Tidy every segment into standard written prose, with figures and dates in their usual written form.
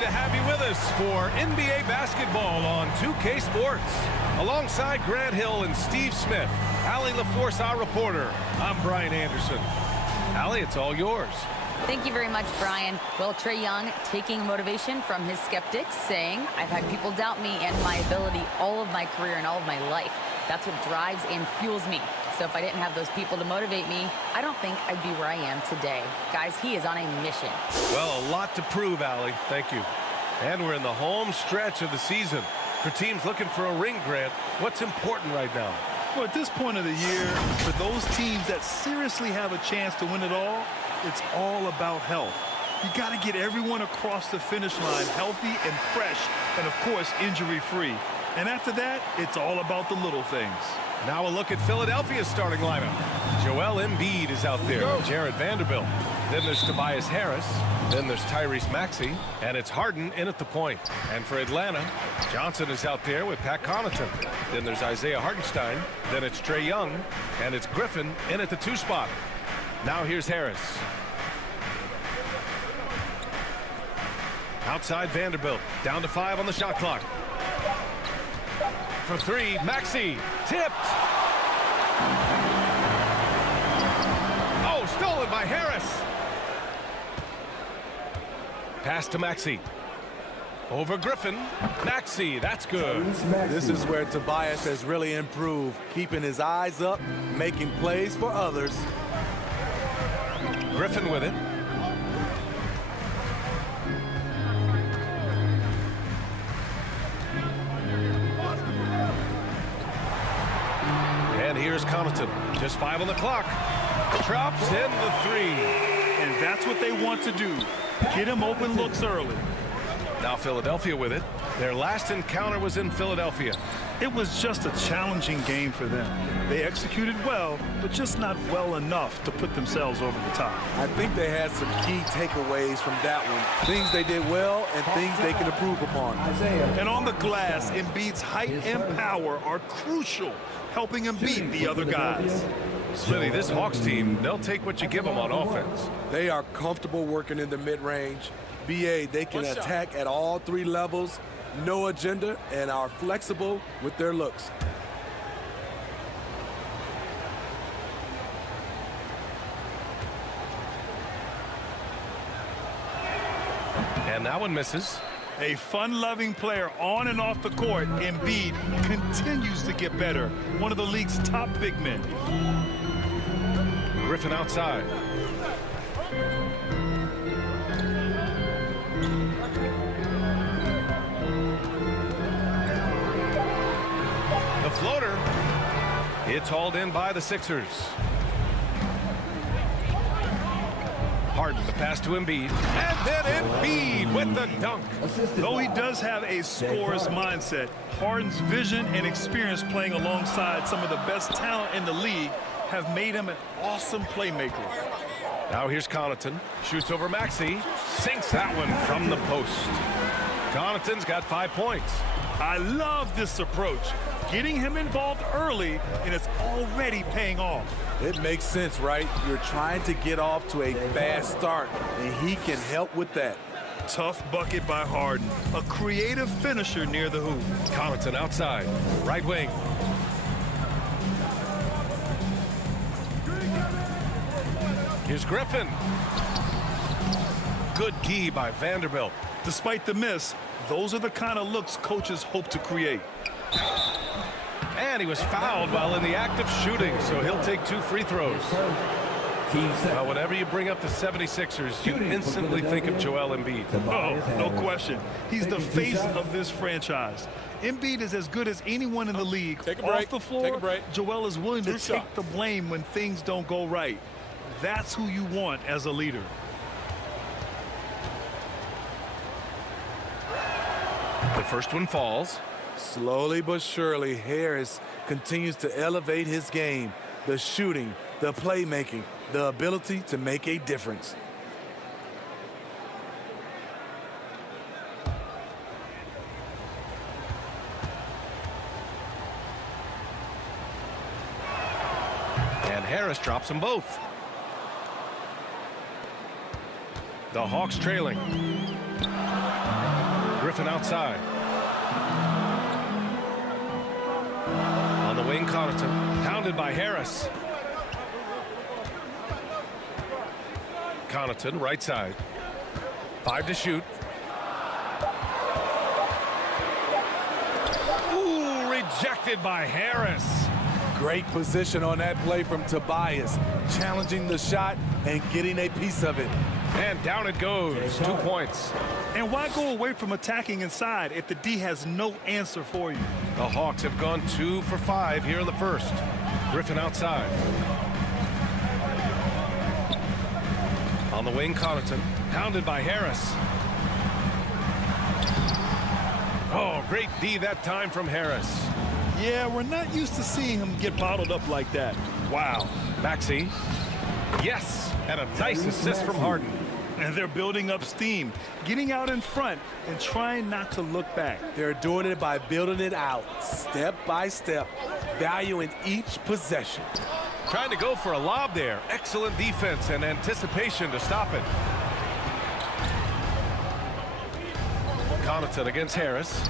to have you with us for NBA basketball on 2K Sports. Alongside Grant Hill and Steve Smith, Allie LaForce, our reporter. I'm Brian Anderson. Allie, it's all yours. Thank you very much, Brian. Well, Trae Young taking motivation from his skeptics, saying, I've had people doubt me and my ability all of my career and all of my life. That's what drives and fuels me. So if I didn't have those people to motivate me, I don't think I'd be where I am today. Guys, he is on a mission. Well, a lot to prove, Allie. Thank you. And we're in the home stretch of the season. For teams looking for a ring, Grant, what's important right now? Well, at this point of the year, for those teams that seriously have a chance to win it all, it's all about health. You got to get everyone across the finish line healthy and fresh, and of course, injury-free. And after that, it's all about the little things. Now a look at Philadelphia's starting lineup. Joel Embiid is out there. Jared Vanderbilt. Then there's Tobias Harris. Then there's Tyrese Maxey. And it's Harden in at the point. And for Atlanta, Johnson is out there with Pat Connaughton. Then there's Isaiah Hartenstein. Then it's Trae Young. And it's Griffin in at the 2 spot. Now here's Harris. Outside Vanderbilt. Down to 5 on the shot clock. For 3, Maxey. Tipped. Oh, stolen by Harris. Pass to Maxey. Over Griffin. Maxey, that's good. This is where Tobias has really improved, keeping his eyes up, making plays for others. Griffin with it. And here's Connaughton. Just 5 on the clock. Drops in the 3. And that's what they want to do. Get him open looks early. Now Philadelphia with it. Their last encounter was in Philadelphia. It was just a challenging game for them. They executed well, but just not well enough to put themselves over the top. I think they had some key takeaways from that one. Things they did well and things they can improve upon. And on the glass, Embiid's height and power are crucial, helping him beat the other guys. Smitty, this Hawks team, they'll take what you give them on offense. They are comfortable working in the mid-range. BA, they can attack at all 3 levels, no agenda, and are flexible with their looks. And that one misses. A fun-loving player on and off the court, Embiid continues to get better. One of the league's top big men. Griffin outside. The floater. It's hauled in by the Sixers. Harden, the pass to Embiid. And then Embiid with the dunk. Though he does have a scorer's mindset, Harden's vision and experience playing alongside some of the best talent in the league have made him an awesome playmaker. Now here's Connaughton. Shoots over Maxey. Sinks that one from the post. Connaughton's got 5 points. I love this approach. Getting him involved early, and it's already paying off. It makes sense, right? You're trying to get off to a fast start, and he can help with that. Tough bucket by Harden. A creative finisher near the hoop. Connaughton outside. Right wing. Here's Griffin. Good key by Vanderbilt. Despite the miss, those are the kind of looks coaches hope to create. And he was fouled while in the act of shooting, so he'll take 2 free throws. Well, whenever you bring up the 76ers, you instantly think of Joel Embiid. Oh, no question. He's the face of this franchise. Embiid is as good as anyone in the league. Take a break. Off the floor, Take a break. Joel is willing to take the blame when things don't go right. That's who you want as a leader. The first one falls. Slowly but surely, Harris continues to elevate his game. The shooting, the playmaking, the ability to make a difference. And Harris drops them both. The Hawks trailing. Griffin outside. On the wing, Connaughton. Pounded by Harris. Connaughton, right side. 5 to shoot. Ooh, rejected by Harris. Great position on that play from Tobias, challenging the shot and getting a piece of it. And down it goes. 2 points. And why go away from attacking inside if the D has no answer for you? The Hawks have gone 2 for 5 here in the first. Griffin outside. On the wing, Connaughton. Pounded by Harris. Oh, great D that time from Harris. Yeah, we're not used to seeing him get bottled up like that. Wow. Maxey. Yes, and a nice assist from Harden. And they're building up steam, getting out in front and trying not to look back. They're doing it by building it out, step by step, valuing each possession. Trying to go for a lob there. Excellent defense and anticipation to stop it. Connaughton against Harris.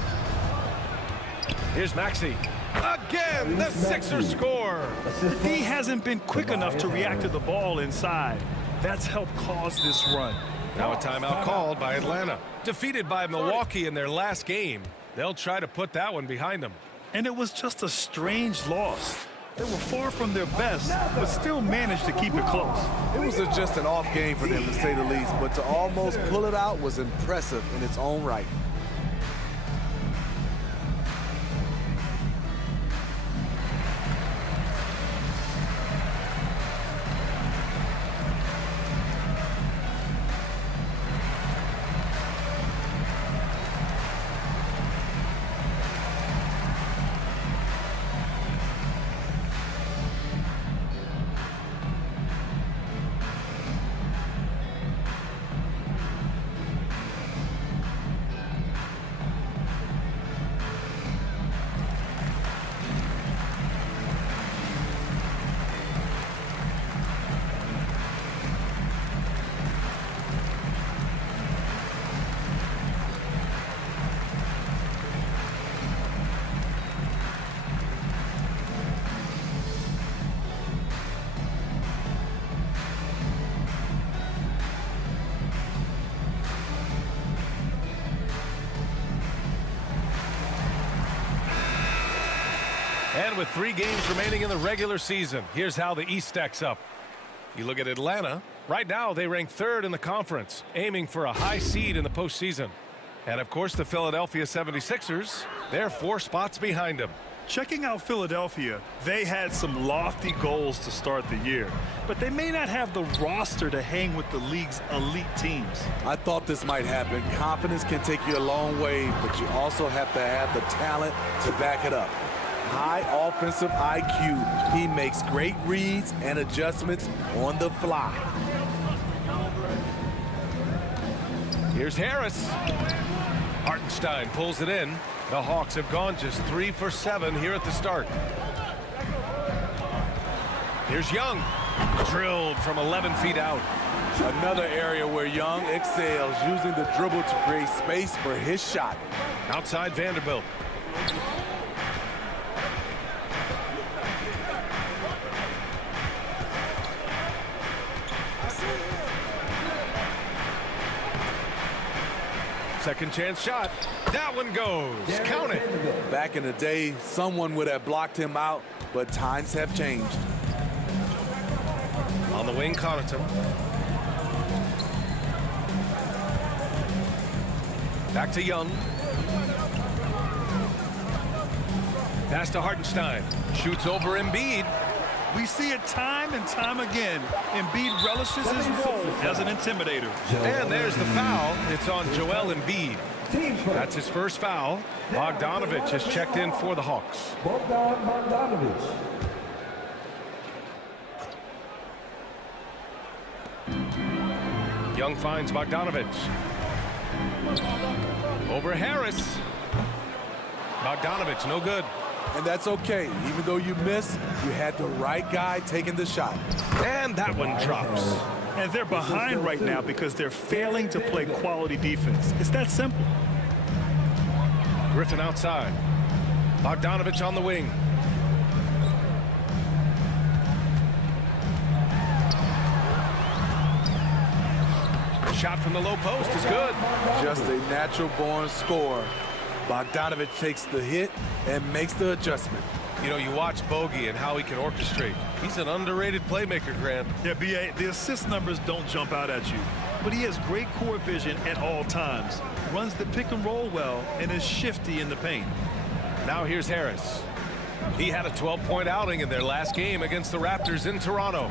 Here's Maxey. Again, the Sixers score. The D hasn't been quick enough to react to the ball inside. That's helped cause this run. Now a timeout called by Atlanta. Defeated by Milwaukee in their last game. They'll try to put that one behind them. And it was just a strange loss. They were far from their best, but still managed to keep it close. It was just an off game for them, to say the least, but to almost pull it out was impressive in its own right. And with 3 games remaining in the regular season, here's how the East stacks up. You look at Atlanta. Right now, they rank 3rd in the conference, aiming for a high seed in the postseason. And, of course, the Philadelphia 76ers, they're 4 spots behind them. Checking out Philadelphia, they had some lofty goals to start the year, but they may not have the roster to hang with the league's elite teams. I thought this might happen. Confidence can take you a long way, but you also have to have the talent to back it up. High offensive IQ. He makes great reads and adjustments on the fly. Here's Harris. Hartenstein pulls it in. The Hawks have gone just 3 for 7 here at the start. Here's Young. Drilled from 11 feet out. Another area where Young excels, using the dribble to create space for his shot. Outside Vanderbilt. Second chance shot. That one goes. Count it. Back in the day, someone would have blocked him out, but times have changed. On the wing, Connaughton. Back to Young. Pass to Hartenstein. Shoots over Embiid. We see it time and time again. Embiid relishes his role as an intimidator. And there's the foul. It's on Joel Embiid. That's his first foul. Bogdanovich has checked in for the Hawks. Bogdanovich. Young finds Bogdanovich. Over Harris. Bogdanovich, no good. And that's okay. Even though you miss, you had the right guy taking the shot. And that one drops. And they're behind right now because they're failing to play quality defense. It's that simple. Griffin outside. Bogdanovich on the wing. Shot from the low post is good. Just a natural-born scorer. Bogdanovich takes the hit and makes the adjustment. You know, you watch Bogey and how he can orchestrate. He's an underrated playmaker, Grant. Yeah, B.A., the assist numbers don't jump out at you, but he has great court vision at all times, runs the pick and roll well, and is shifty in the paint. Now here's Harris. He had a 12-point outing in their last game against the Raptors in Toronto.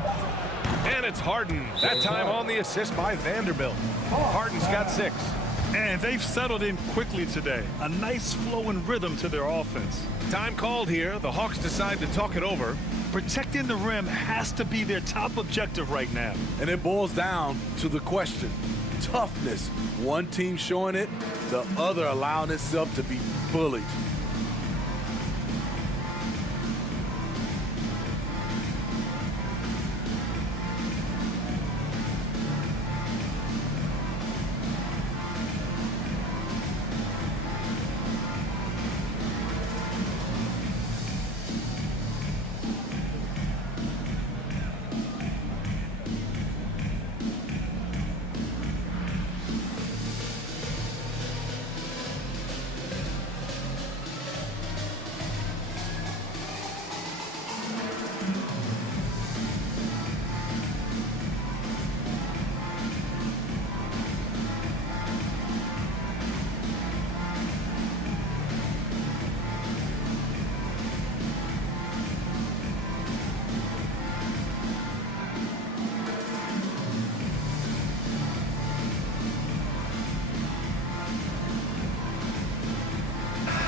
And it's Harden, that time on the assist by Vanderbilt. Harden's got 6. And they've settled in quickly today. A nice flow and rhythm to their offense. Time called here. The Hawks decide to talk it over. Protecting the rim has to be their top objective right now. And it boils down to the question. Toughness. One team showing it, the other allowing itself to be bullied.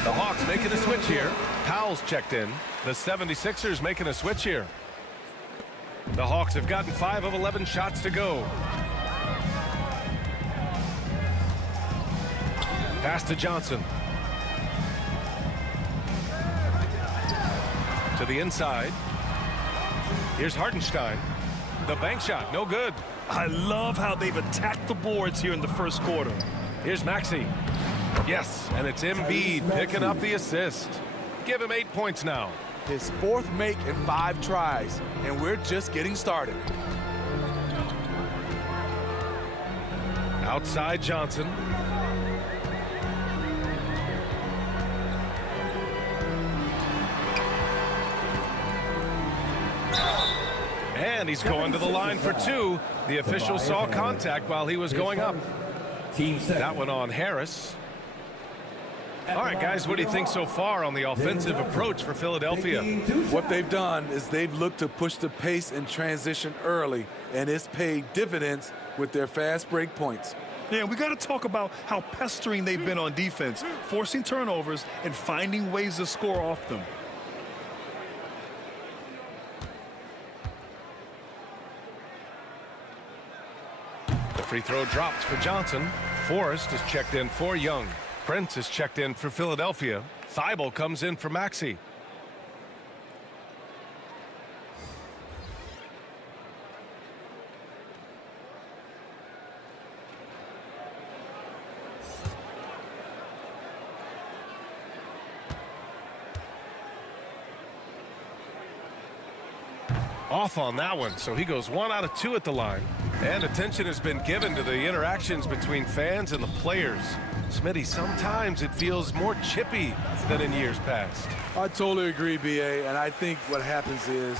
The Hawks making a switch here. Powell's checked in. The 76ers making a switch here. The Hawks have gotten 5 of 11 shots to go. Pass to Johnson. To the inside. Here's Hartenstein. The bank shot, no good. I love how they've attacked the boards here in the first quarter. Here's Maxey. Yes, and it's Embiid picking up the assist. Give him 8 points now. His 4th make in 5 tries, and we're just getting started. Outside Johnson. And he's going to the line for 2. The official saw contact while he was going up. That one on Harris. All right, guys, what do you think so far on the offensive approach for Philadelphia? What they've done is they've looked to push the pace and transition early, and it's paid dividends with their fast break points. Yeah, we got to talk about how pestering they've been on defense, forcing turnovers and finding ways to score off them. The free throw drops for Johnson. Forrest is checked in for Young. Prince is checked in for Philadelphia. Thibault comes in for Maxey. Off on that one, so he goes 1 out of 2 at the line. And attention has been given to the interactions between fans and the players. Smitty, sometimes it feels more chippy than in years past. I totally agree, B.A., and I think what happens is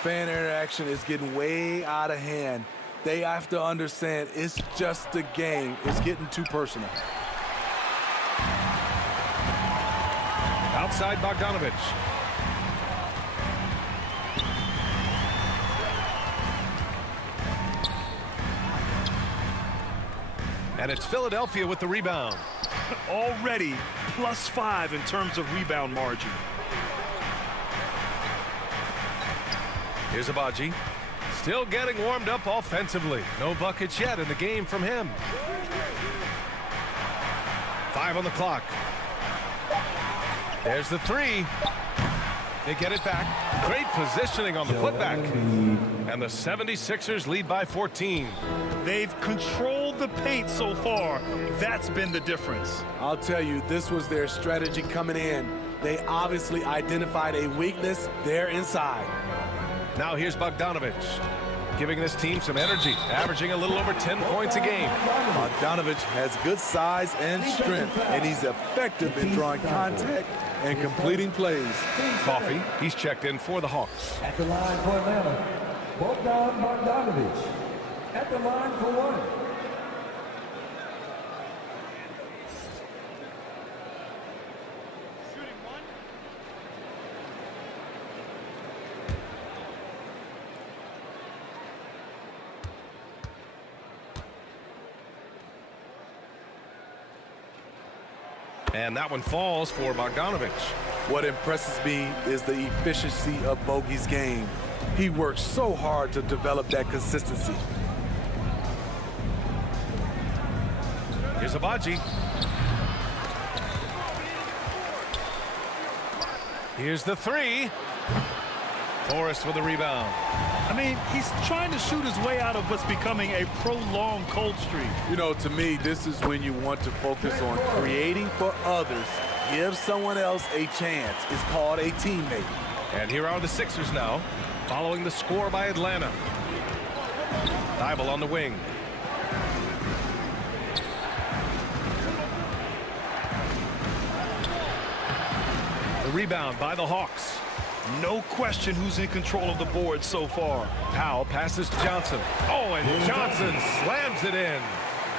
fan interaction is getting way out of hand. They have to understand it's just a game. It's getting too personal. Outside Bogdanovich. And it's Philadelphia with the rebound. Already +5 in terms of rebound margin. Here's Abaji. Still getting warmed up offensively. No buckets yet in the game from him. 5 on the clock. There's the 3. They get it back. Great positioning on the putback. And the 76ers lead by 14. They've controlled of the paint so far. That's been the difference. I'll tell you, this was their strategy coming in. They obviously identified a weakness there inside. Now here's Bogdanovic, giving this team some energy, averaging a little over 10 points a game. Bogdanovic has good size and strength, and he's effective in drawing contact and completing plays. Coffee, he's checked in for the Hawks. At the line for Atlanta, Bogdanovic. At the line for one. And that one falls for Bogdanovic. What impresses me is the efficiency of Bogey's game. He works so hard to develop that consistency. Here's Abaji. Here's the three. Forrest with the rebound. I mean, he's trying to shoot his way out of what's becoming a prolonged cold streak. You know, to me, this is when you want to focus on creating for others. Give someone else a chance. It's called a teammate. And here are the Sixers now, following the score by Atlanta. Thibault on the wing. The rebound by the Hawks. No question who's in control of the board so far. Powell passes to Johnson. Oh, and Johnson slams it in.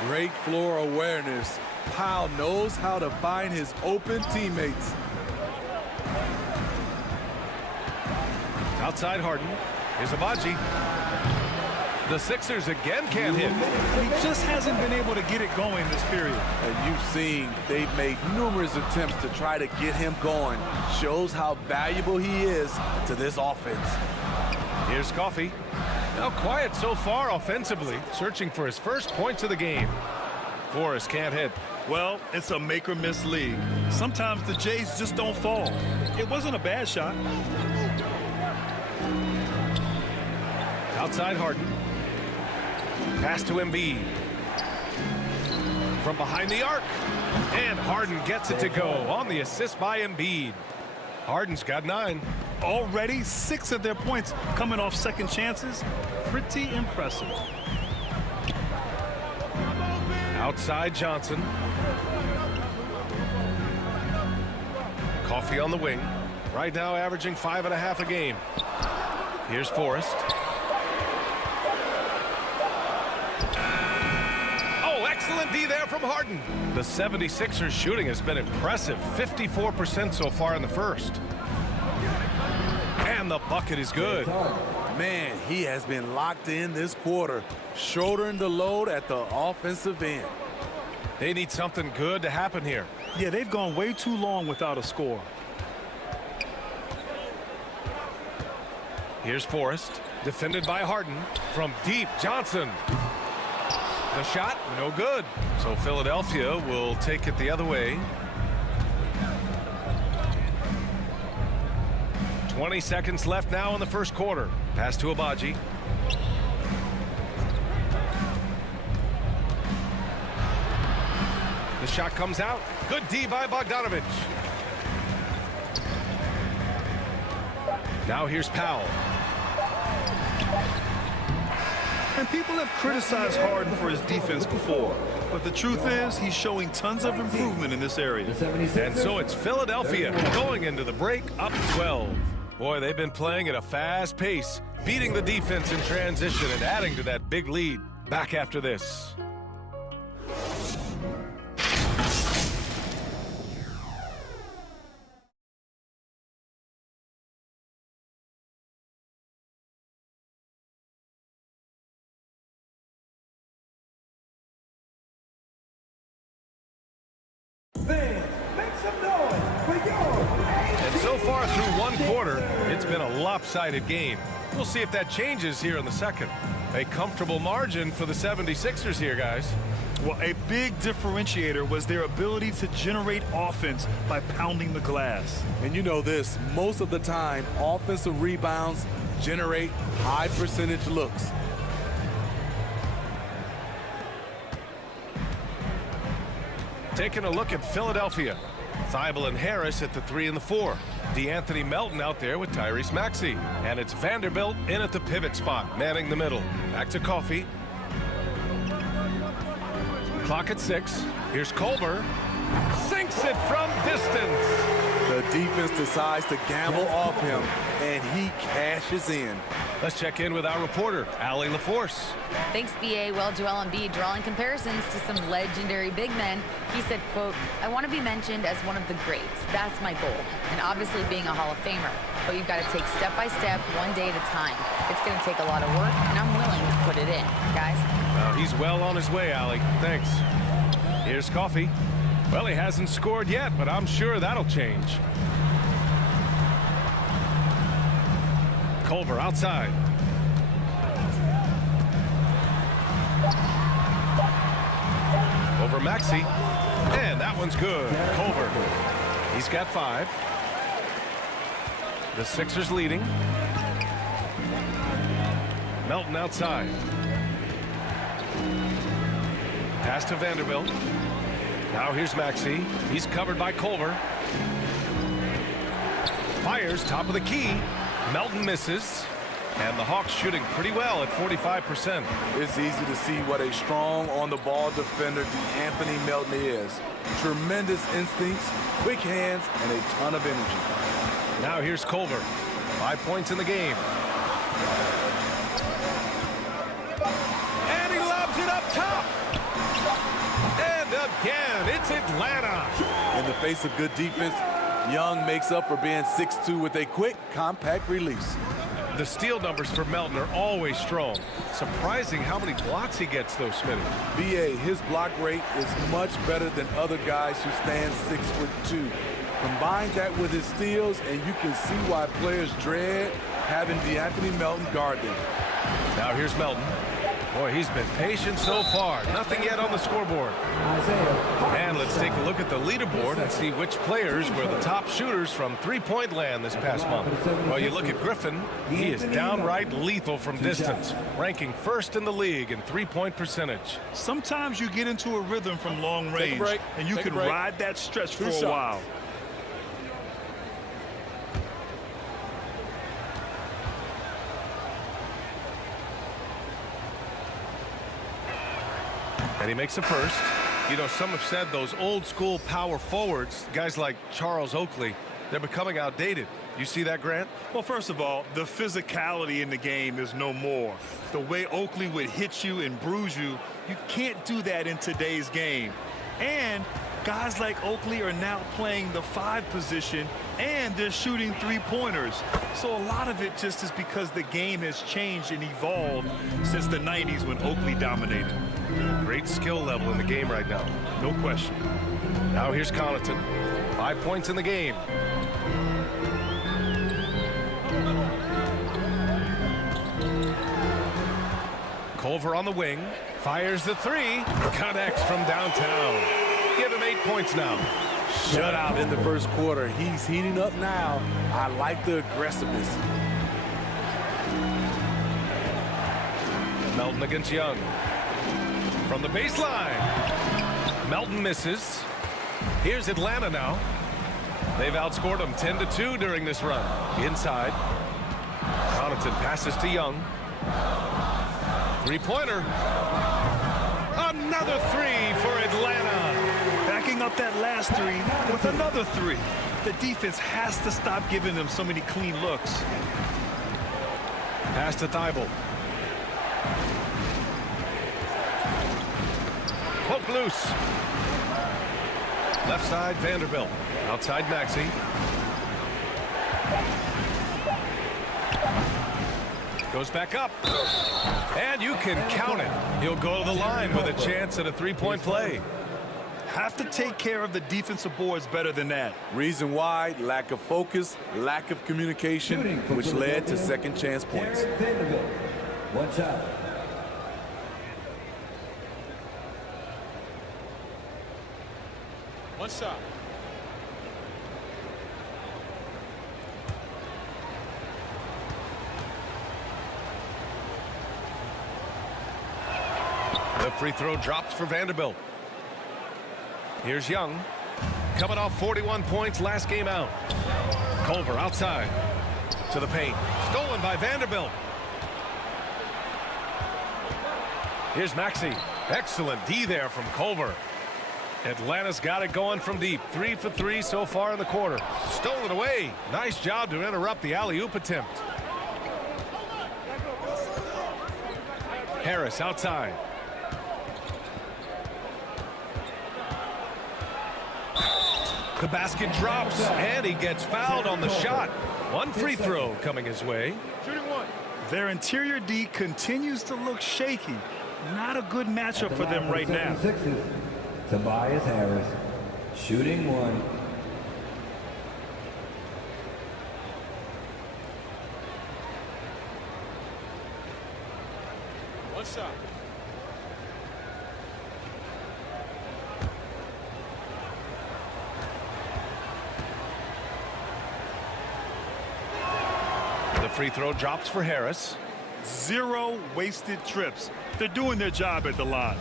Great floor awareness. Powell knows how to find his open teammates. Outside Harden. Here's Abaji. The Sixers again can't hit. He just hasn't been able to get it going this period. And you've seen they've made numerous attempts to try to get him going. Shows how valuable he is to this offense. Here's Coffee. Now quiet so far offensively, searching for his first points of the game. Forrest can't hit. Well, it's a make or miss league. Sometimes the Jays just don't fall. It wasn't a bad shot. Outside Harden. Pass to Embiid. From behind the arc. And Harden gets it to go on the assist by Embiid. Harden's got 9. Already 6 of their points coming off second chances. Pretty impressive. Outside Johnson. Coffee on the wing. Right now averaging 5.5 a game. Here's Forrest. Excellent D there from Harden. The 76ers shooting has been impressive. 54% so far in the first. And the bucket is good. Man, he has been locked in this quarter, shouldering the load at the offensive end. They need something good to happen here. Yeah, they've gone way too long without a score. Here's Forrest, defended by Harden. From deep, Johnson. The shot, no good. So Philadelphia will take it the other way. 20 seconds left now in the first quarter. Pass to Abaji. The shot comes out. Good D by Bogdanovic. Now here's Powell. And people have criticized Harden for his defense before. But the truth is, he's showing tons of improvement in this area. And so it's Philadelphia going into the break up 12. Boy, they've been playing at a fast pace, beating the defense in transition and adding to that big lead. Back after this. And so far through one quarter, it's been a lopsided game. We'll see if that changes here in the second. A comfortable margin for the 76ers here, guys. Well, a big differentiator was their ability to generate offense by pounding the glass. And you know this, most of the time, offensive rebounds generate high percentage looks. Taking a look at Philadelphia. Thibault and Harris at the 3 and the 4. DeAnthony Melton out there with Tyrese Maxey. And it's Vanderbilt in at the pivot spot, manning the middle. Back to Coffey. Clock at 6. Here's Culver. Sinks it from distance. The defense decides to gamble off him, and he cashes in. Let's check in with our reporter, Allie LaForce. Thanks, BA. Well, Joel Embiid drawing comparisons to some legendary big men. He said, quote, "I want to be mentioned as one of the greats. That's my goal. And obviously being a Hall of Famer. But you've got to take step by step, one day at a time. It's going to take a lot of work, and I'm willing to put it in, guys." Well, he's well on his way, Allie. Thanks. Here's Coffey. Well, he hasn't scored yet, but I'm sure that'll change. Culver outside. Over Maxey. And that one's good. Culver. He's got 5. The Sixers leading. Melton outside. Pass to Vanderbilt. Now here's Maxey. He's covered by Culver. Fires top of the key. Melton misses. And the Hawks shooting pretty well at 45%. It's easy to see what a strong on-the-ball defender DeAnthony Melton is. Tremendous instincts, quick hands, and a ton of energy. Now here's Culver. 5 points in the game. And he lobs it up top. And again, it's Atlanta. In the face of good defense, Young makes up for being 6'2" with a quick, compact release. The steal numbers for Melton are always strong. Surprising how many blocks he gets, though, Smitty. BA, his block rate is much better than other guys who stand 6'2". Combine that with his steals, and you can see why players dread having DeAnthony Melton guard them. Now here's Melton. Boy, he's been patient so far. Nothing yet on the scoreboard. And let's take a look at the leaderboard and see which players were the top shooters from three-point land this past month. Well, you look at Griffin. He is downright lethal from distance, ranking first in the league in three-point percentage. Sometimes you get into a rhythm from long range, and you can ride that stretch for a while. And he makes a first. You know, some have said those old school power forwards, guys like Charles Oakley, they're becoming outdated. You see that, Grant? Well, first of all, the physicality in the game is no more. The way Oakley would hit you and bruise you, you can't do that in today's game. And guys like Oakley are now playing the 5 position, and they're shooting three-pointers. So a lot of it just is because the game has changed and evolved since the 90s when Oakley dominated. Great skill level in the game right now. No question. Now here's Connaughton. 5 points in the game. Culver on the wing. Fires the 3. Connects from downtown. Give him 8 points now. Shut out in the first quarter. He's heating up now. I like the aggressiveness. Melton against Young. From the baseline. Melton misses. Here's Atlanta now. They've outscored them 10-2 during this run. Inside. Connaughton passes to Young. Three-pointer. Another 3 for Atlanta. Backing up that last 3 with another 3. The defense has to stop giving them so many clean looks. Pass to Thibault. Poke loose. Left side, Vanderbilt. Outside, Maxey. Goes back up. And you can count it. He'll go to the line with a chance at a three-point play. Have to take care of the defensive boards better than that. Reason why: lack of focus, lack of communication, which led to second chance points. One shot. One shot. The free throw drops for Vanderbilt. Here's Young. Coming off 41 points last game out. Culver outside. To the paint. Stolen by Vanderbilt. Here's Maxey. Excellent D there from Culver. Atlanta's got it going from deep. 3 for 3 so far in the quarter. Stolen away. Nice job to interrupt the alley-oop attempt. Harris outside. The basket drops, and he gets fouled on the shot. One free throw coming his way. Their interior D continues to look shaky. Not a good matchup for them right now. Tobias Harris, shooting 1. What's up? The free throw drops for Harris. 0 wasted trips. They're doing their job at the line.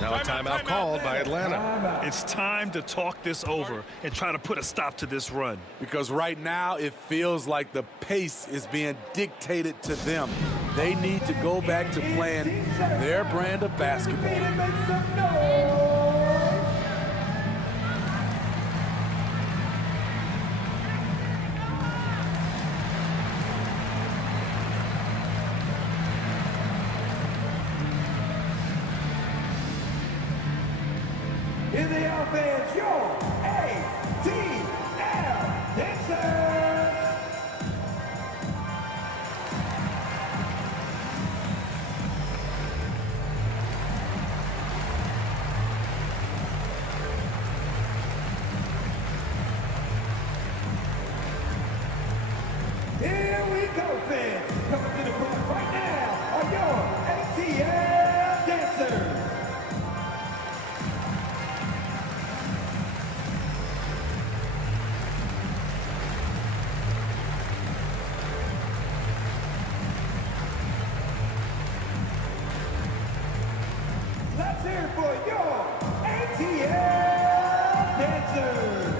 Now a timeout called by Atlanta. It's time to talk this over and try to put a stop to this run. Because right now it feels like the pace is being dictated to them. They need to go back to playing their brand of basketball. In the offense, your ATL Dancers. Here we go, fans. Coming to the front right now are your ATL Dancers. Let's hear it for your ATL Dancers.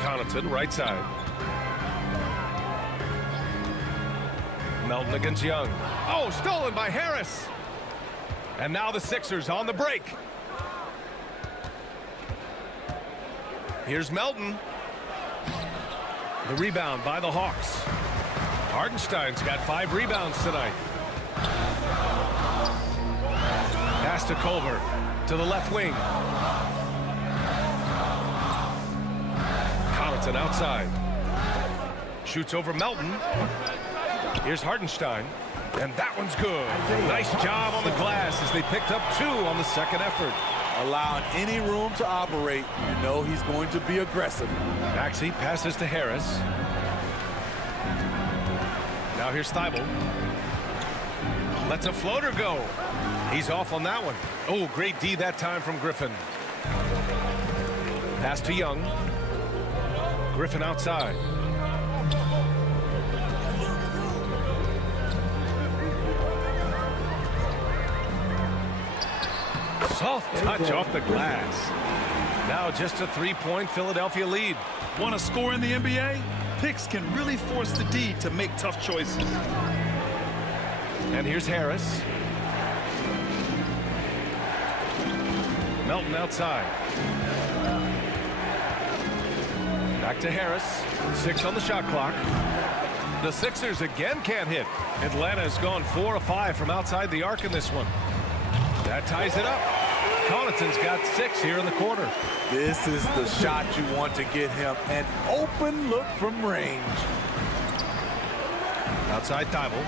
Connaughton, right side. Melton against Young. Oh, stolen by Harris. And now the Sixers on the break. Here's Melton. The rebound by the Hawks. Hardenstein's got 5 rebounds tonight. Pass to Culver. To the left wing. Connaughton outside. Shoots over Melton. Here's Hardenstein. And that one's good. Nice job on the glass as they picked up 2 on the second effort. Allowing any room to operate, you know he's going to be aggressive. Maxey passes to Harris. Now here's Thibault. Lets a floater go. He's off on that one. Oh, great D that time from Griffin. Pass to Young. Griffin outside. Soft touch off the glass. Now just a 3-point Philadelphia lead. Want to score in the NBA? Picks can really force the D to make tough choices. And here's Harris. Melton outside. Back to Harris. 6 on the shot clock. The Sixers again can't hit. Atlanta's gone 4 of 5 from outside the arc in this one. That ties it up. Connaughton's got 6 here in the quarter. This is the shot you want to get him. An open look from range. Outside Thibault.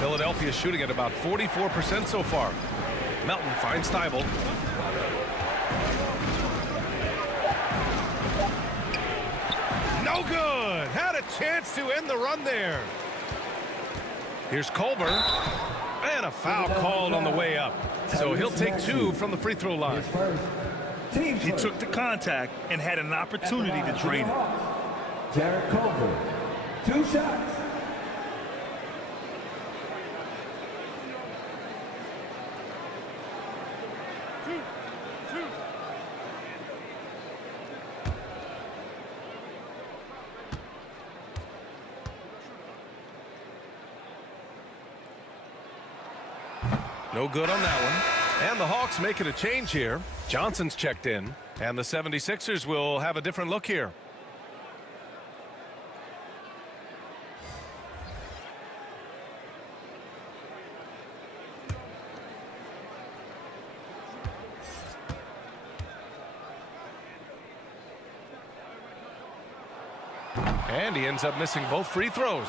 Philadelphia shooting at about 44% so far. Melton finds Thibault. No good. Had a chance to end the run there. Here's Culver. And a foul called on the way up. So he'll take 2 from the free throw line. He took the contact and had an opportunity to drain it. Jared Culver, 2 shots. No good on that one. And the Hawks making a change here. Johnson's checked in, and the 76ers will have a different look here. And he ends up missing both free throws.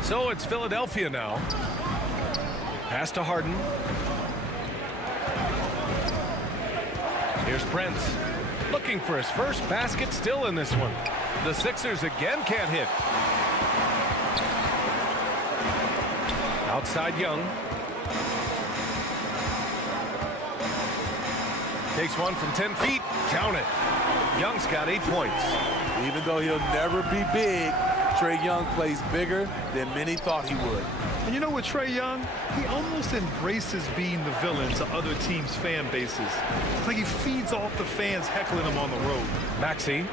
So it's Philadelphia now. Pass to Harden. Here's Prince. Looking for his first basket still in this one. The Sixers again can't hit. Outside Young. Takes one from 10 feet. Count it. Young's got 8 points. Even though he'll never be big, Trae Young plays bigger than many thought he would. And you know what, Trae Young? He almost embraces being the villain to other teams' fan bases. It's like he feeds off the fans heckling him on the road. Maxey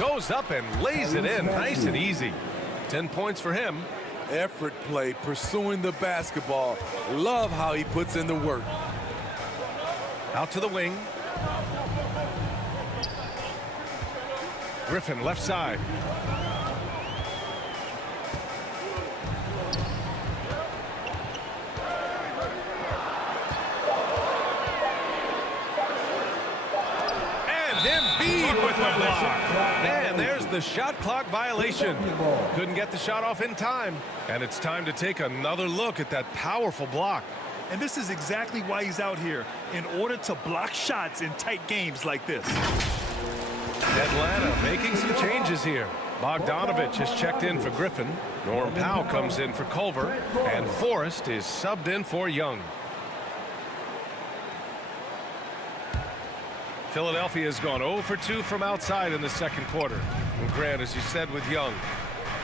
goes up and lays it in nice and easy. 10 points for him. Effort play, pursuing the basketball. Love how he puts in the work. Out to the wing. Griffin left side. And Embiid with the block. And there's the shot clock violation. Couldn't get the shot off in time. And it's time to take another look at that powerful block. And this is exactly why he's out here, in order to block shots in tight games like this. Atlanta making some changes here. Bogdanovich has checked in for Griffin. Norm Powell comes in for Culver. And Forrest is subbed in for Young. Philadelphia has gone 0 for 2 from outside in the second quarter. And Grant, as you said with Young,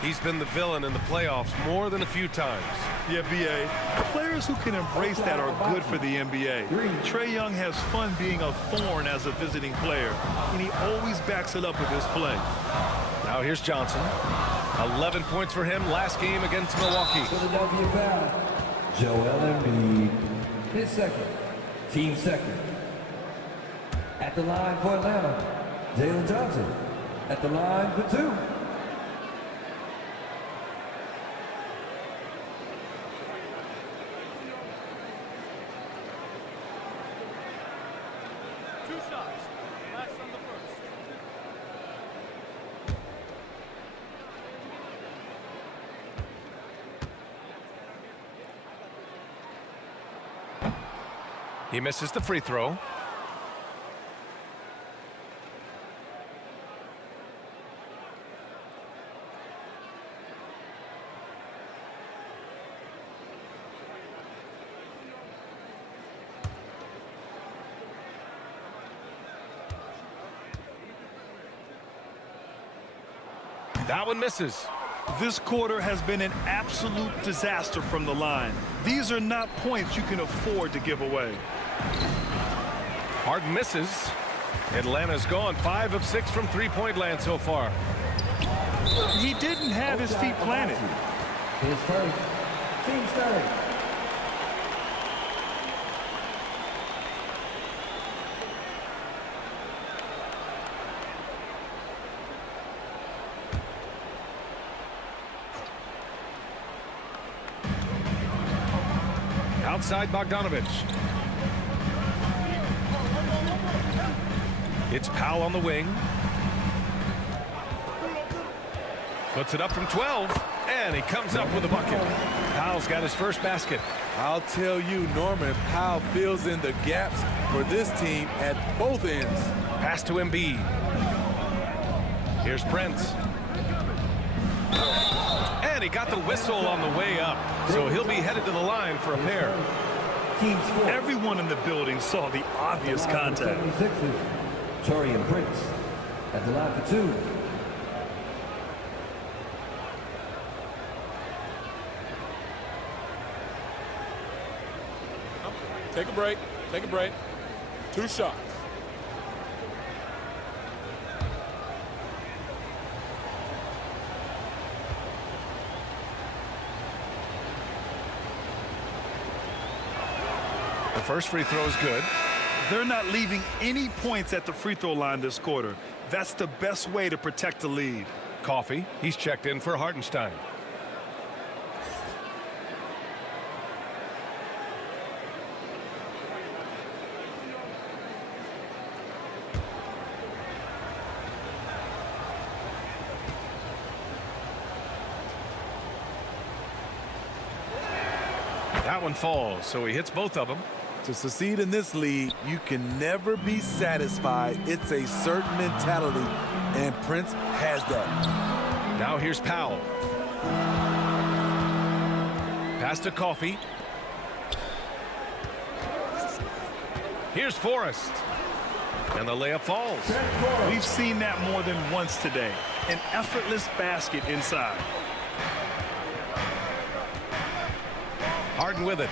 he's been the villain in the playoffs more than a few times. Yeah, B.A. Players who can embrace that are good for the NBA. Trae Young has fun being a thorn as a visiting player, and he always backs it up with his play. Now here's Johnson. 11 points for him last game against Milwaukee. Philadelphia foul. Joel Embiid, his second, team second. At the line for Atlanta, Jalen Johnson. At the line for 2. He misses the free throw. That one misses. This quarter has been an absolute disaster from the line. These are not points you can afford to give away. Harden misses. Atlanta's gone 5 of 6 from three-point land so far. He didn't have his feet planted. His first, team third. Outside Bogdanovich. It's Powell on the wing. Puts it up from 12, and he comes up with a bucket. Powell's got his first basket. I'll tell you, Norman Powell fills in the gaps for this team at both ends. Pass to Embiid. Here's Prince. And And he got the whistle on the way up. So he'll be headed to the line for a pair. Team sport. Everyone in the building saw the obvious contact. 76ers, Torian Prince at the line for 2. Take a break. Take a break. 2 shots. The first free throw is good. They're not leaving any points at the free throw line this quarter. That's the best way to protect the lead. Coffee, he's checked in for Hartenstein. That one falls, so he hits both of them. To succeed in this league, you can never be satisfied. It's a certain mentality, and Prince has that. Now here's Powell. Pass to Coffee. Here's Forrest. And the layup falls. We've seen that more than once today. An effortless basket inside. Harden with it.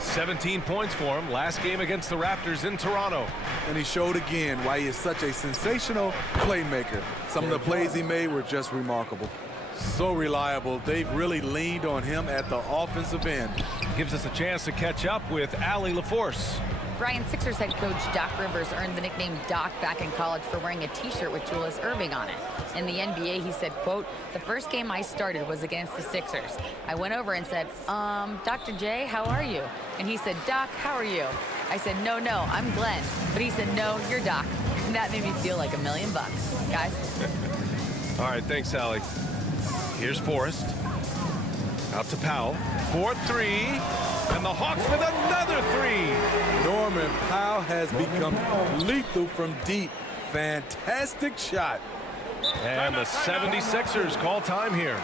17 points for him last game against the Raptors in Toronto. And he showed again why he is such a sensational playmaker. Some of the plays he made were just remarkable. So reliable. They've really leaned on him at the offensive end. Gives us a chance to catch up with Allie LaForce. Brian, Sixers head coach Doc Rivers earned the nickname Doc back in college for wearing a t-shirt with Julius Erving on it. In the NBA, he said, quote, "The first game I started was against the Sixers. I went over and said, Dr. J, how are you?" And he said, "Doc, how are you?" I said, no, I'm Glenn." But he said, "No, you're Doc." And that made me feel like $1 million, guys. All right, thanks, Allie. Here's Forrest. Out to Powell. 4-3. And the Hawks with another 3. Norman Powell has become lethal from deep. Fantastic shot. And the 76ers call time here.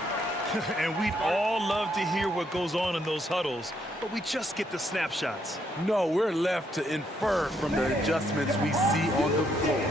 And we'd all love to hear what goes on in those huddles, but we just get the snapshots. No, we're left to infer from the adjustments we see on the floor.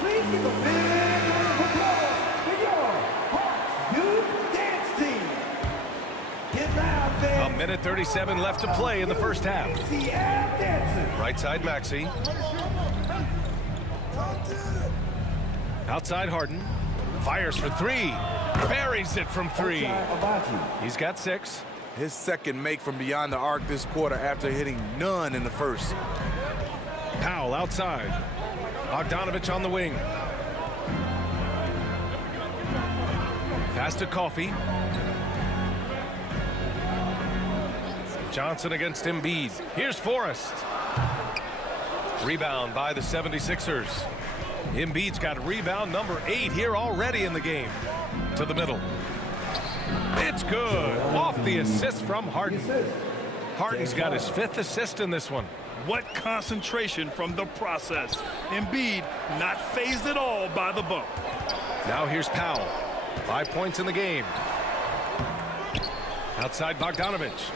Please give a big round of applause for your Hawks Youth Dance Team. Get loud, fans. A minute 37 left to play in the first half. Seattle dancers. Right side Maxey. Outside Harden. Fires for 3. Buries it from 3. He's got 6. His second make from beyond the arc this quarter after hitting none in the first. Powell outside. Bogdanovich on the wing. Pass to Coffee. Johnson against Embiid. Here's Forrest. Rebound by the 76ers. Embiid's got rebound number 8 here already in the game. To the middle. It's good. Off the assist from Harden. Harden's got his 5th assist in this one. What concentration from the process. Embiid not fazed at all by the bump. Now here's Powell. 5 points in the game. Outside Bogdanovich.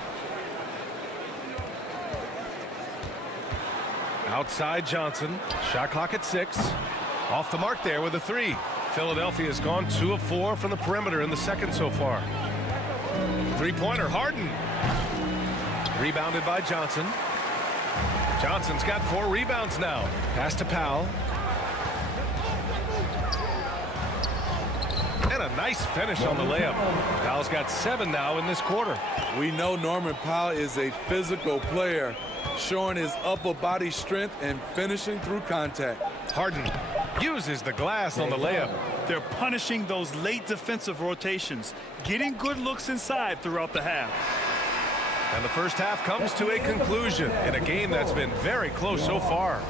Outside Johnson. Shot clock at 6. Off the mark there with a 3. Philadelphia has gone 2 of 4 from the perimeter in the second so far. Three-pointer, Harden. Rebounded by Johnson. Johnson's got 4 rebounds now. Pass to Powell. And a nice finish on the layup. Powell's got 7 now in this quarter. We know Norman Powell is a physical player, showing his upper body strength and finishing through contact. Harden uses the glass on the layup. They're punishing those late defensive rotations, getting good looks inside throughout the half. And the first half comes to a conclusion in a game that's been very close so far.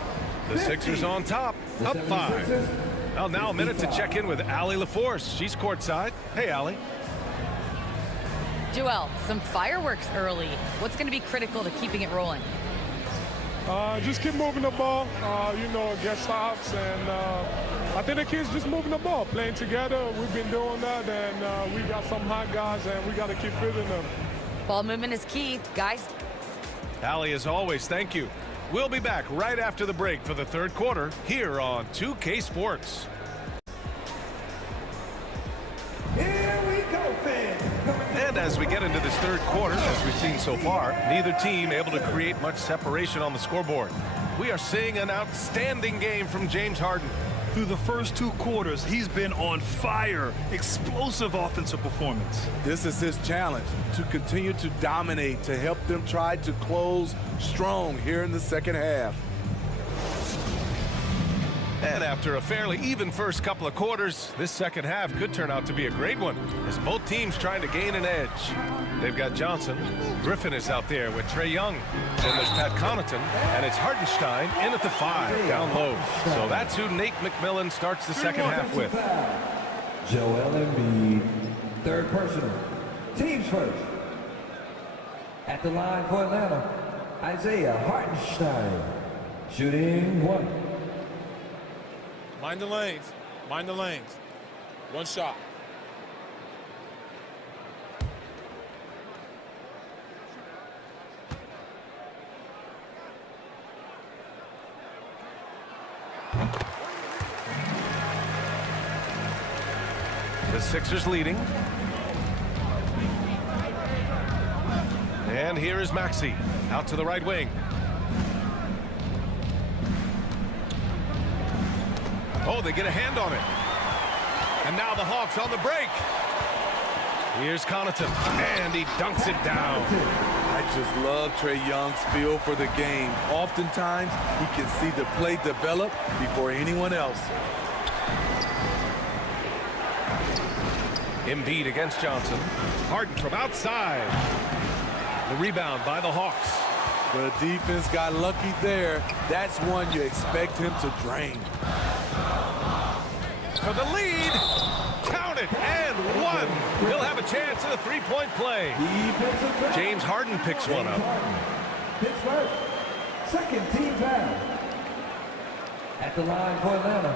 The Sixers on top, up 5. Well, now a minute to check in with Allie LaForce. She's courtside. Hey, Allie. Joel, some fireworks early. What's going to be critical to keeping it rolling? Just keep moving the ball, get stops. And I think the kids just moving the ball, playing together. We've been doing that, and we got some hot guys, and we got to keep fitting them. Ball movement is key, guys. Allie, as always, thank you. We'll be back right after the break for the third quarter here on 2K Sports. Here we go, fans. And as we get into this third quarter, as we've seen so far, neither team able to create much separation on the scoreboard. We are seeing an outstanding game from James Harden. Through the first 2 quarters, he's been on fire. Explosive offensive performance. This is his challenge, to continue to dominate, to help them try to close strong here in the second half. And after a fairly even first couple of quarters, this second half could turn out to be a great one, as both teams trying to gain an edge. They've got Johnson. Griffin is out there with Trae Young. Then there's Pat Connaughton, and it's Hartenstein in at the 5, down low. So that's who Nate McMillan starts the second half with. Joel Embiid, third personal. Teams first. At the line for Atlanta, Isaiah Hartenstein, shooting 1. Mind the lanes. Mind the lanes. 1 shot. The Sixers leading. And here is Maxey out to the right wing. Oh, they get a hand on it. And now the Hawks on the break. Here's Connaughton, and he dunks it down. I just love Trae Young's feel for the game. Oftentimes, he can see the play develop before anyone else. Embiid against Johnson. Harden from outside. The rebound by the Hawks. The defense got lucky there. That's one you expect him to drain. For the lead. Count it, and 1. He'll have a chance at a 3-point play. James Harden picks one up. Hits first. Second team foul. At the line for Atlanta,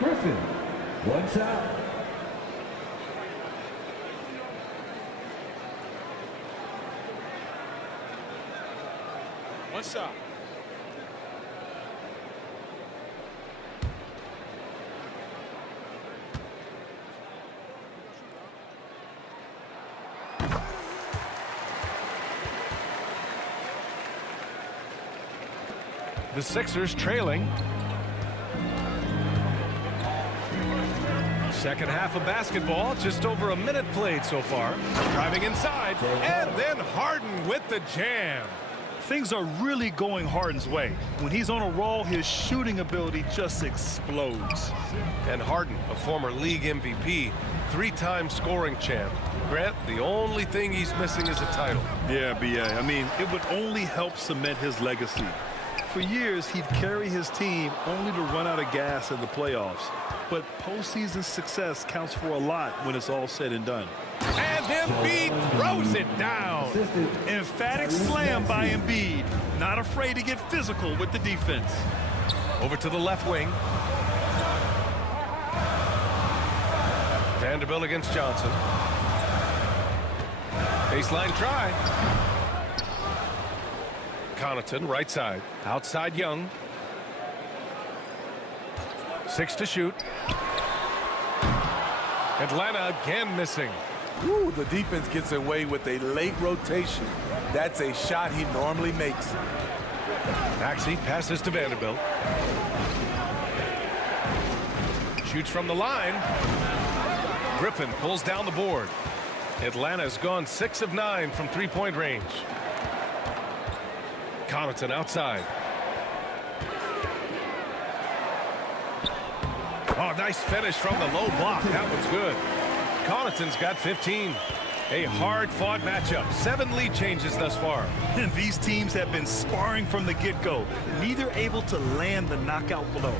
Griffin, 1 shot. One shot. The Sixers trailing. Second half of basketball, just over a minute played so far. Driving inside, and then Harden with the jam. Things are really going Harden's way. When he's on a roll, his shooting ability just explodes. And Harden, a former league MVP, 3-time scoring champ. Grant, the only thing he's missing is a title. Yeah, B.A. I mean, it would only help cement his legacy. For years, he'd carry his team only to run out of gas in the playoffs. But postseason success counts for a lot when it's all said and done. And Embiid throws it down. Emphatic slam by Embiid. Not afraid to get physical with the defense. Over to the left wing. Vanderbilt against Johnson. Baseline try. Connaughton, right side. Outside Young. 6 to shoot. Atlanta again missing. Ooh, the defense gets away with a late rotation. That's a shot he normally makes. Maxey passes to Vanderbilt. Shoots from the line. Griffin pulls down the board. Atlanta's gone 6 of 9 from three-point range. Connaughton outside. Oh, nice finish from the low block. That one's good. Connaughton's got 15. A hard-fought matchup. 7 lead changes thus far. And these teams have been sparring from the get-go. Neither able to land the knockout blow.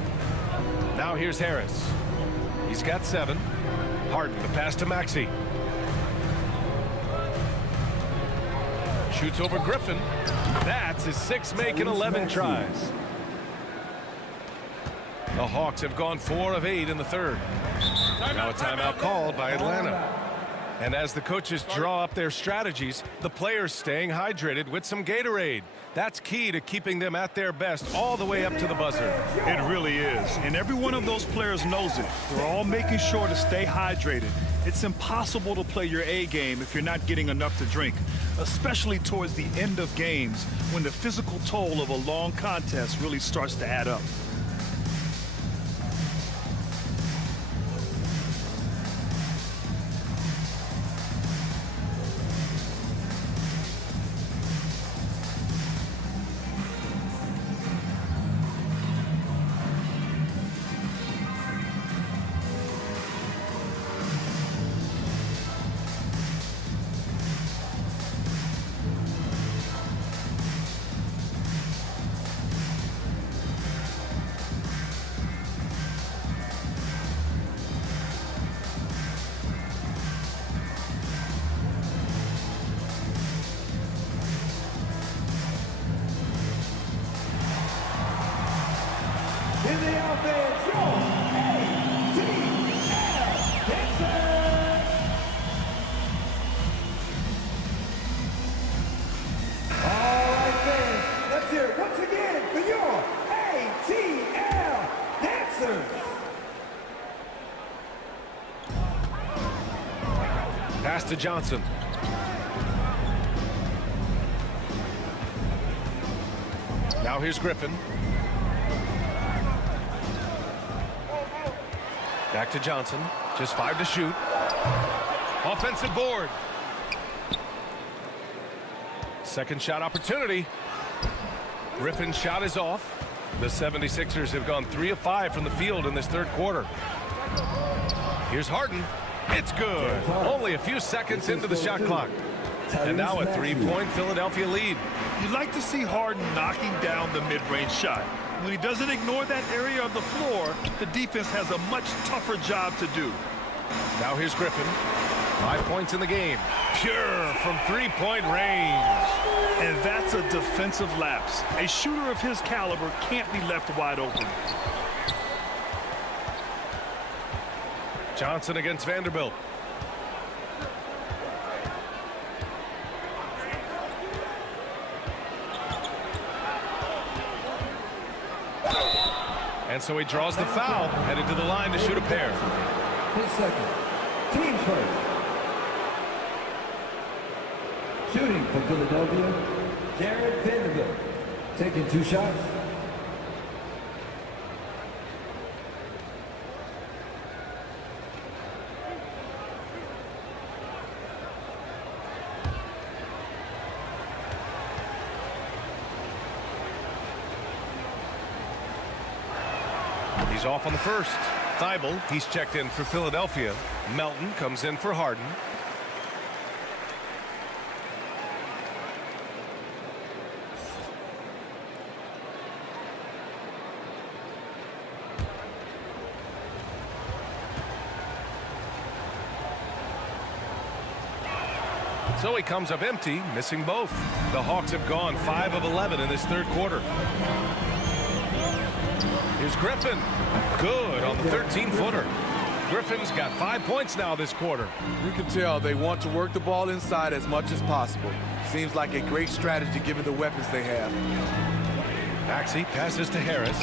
Now here's Harris. He's got 7. Harden the pass to Maxey. Shoots over Griffin. That's his 6 make and 11 tries. The Hawks have gone 4 of 8 in the third. Now a timeout called by Atlanta. And as the coaches draw up their strategies, the players staying hydrated with some Gatorade. That's key to keeping them at their best all the way up to the buzzer. It really is. And every one of those players knows it. They're all making sure to stay hydrated. It's impossible to play your A game if you're not getting enough to drink, especially towards the end of games when the physical toll of a long contest really starts to add up. In the offense, your ATL Dancers. All right, fans, let's hear it once again for your ATL Dancers. Pass to Johnson. Now here's Griffin. Back to Johnson. Just 5 to shoot. Offensive board. Second shot opportunity. Griffin's shot is off. The 76ers have gone 3 of 5 from the field in this third quarter. Here's Harden. It's good. Only a few seconds into the shot clock. And now a 3-point Philadelphia lead. You'd like to see Harden knocking down the mid-range shot. When he doesn't ignore that area of the floor, the defense has a much tougher job to do. Now here's Griffin. 5 points in the game. Pure from three-point range. And that's a defensive lapse. A shooter of his caliber can't be left wide open. Johnson against Vanderbilt. And so he draws the foul, headed to the line to shoot a pair. His second. Team first. Shooting for Philadelphia, Jared Vanderbilt. Taking 2 shots. He's off on the first. Thibault, he's checked in for Philadelphia. Melton comes in for Harden. So he comes up empty, missing both. The Hawks have gone 5 of 11 in this third quarter. Here's Griffin. Good on the 13-footer. Griffin's got 5 points now this quarter. You can tell they want to work the ball inside as much as possible. Seems like a great strategy given the weapons they have. Maxey passes to Harris.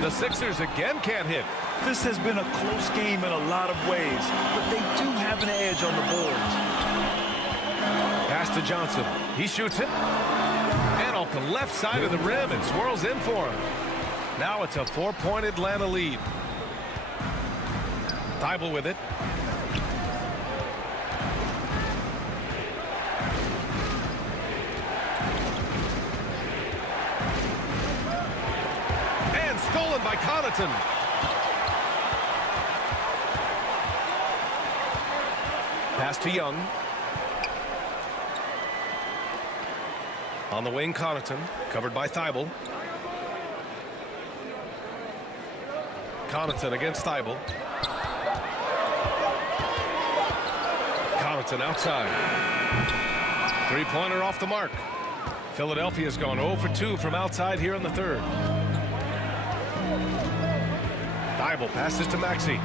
The Sixers again can't hit. This has been a close game in a lot of ways, but they do have an edge on the boards. Pass to Johnson. He shoots it. And off the left side of the rim, it swirls in for him. Now it's a 4-point Atlanta lead. Thibault with it. And stolen by Connaughton. Pass to Young. On the wing, Connaughton, covered by Thibault. Connaughton against Thibault. Connaughton outside. Three-pointer off the mark. Philadelphia's gone 0 for 2 from outside here in the third. Thibault passes to Maxey.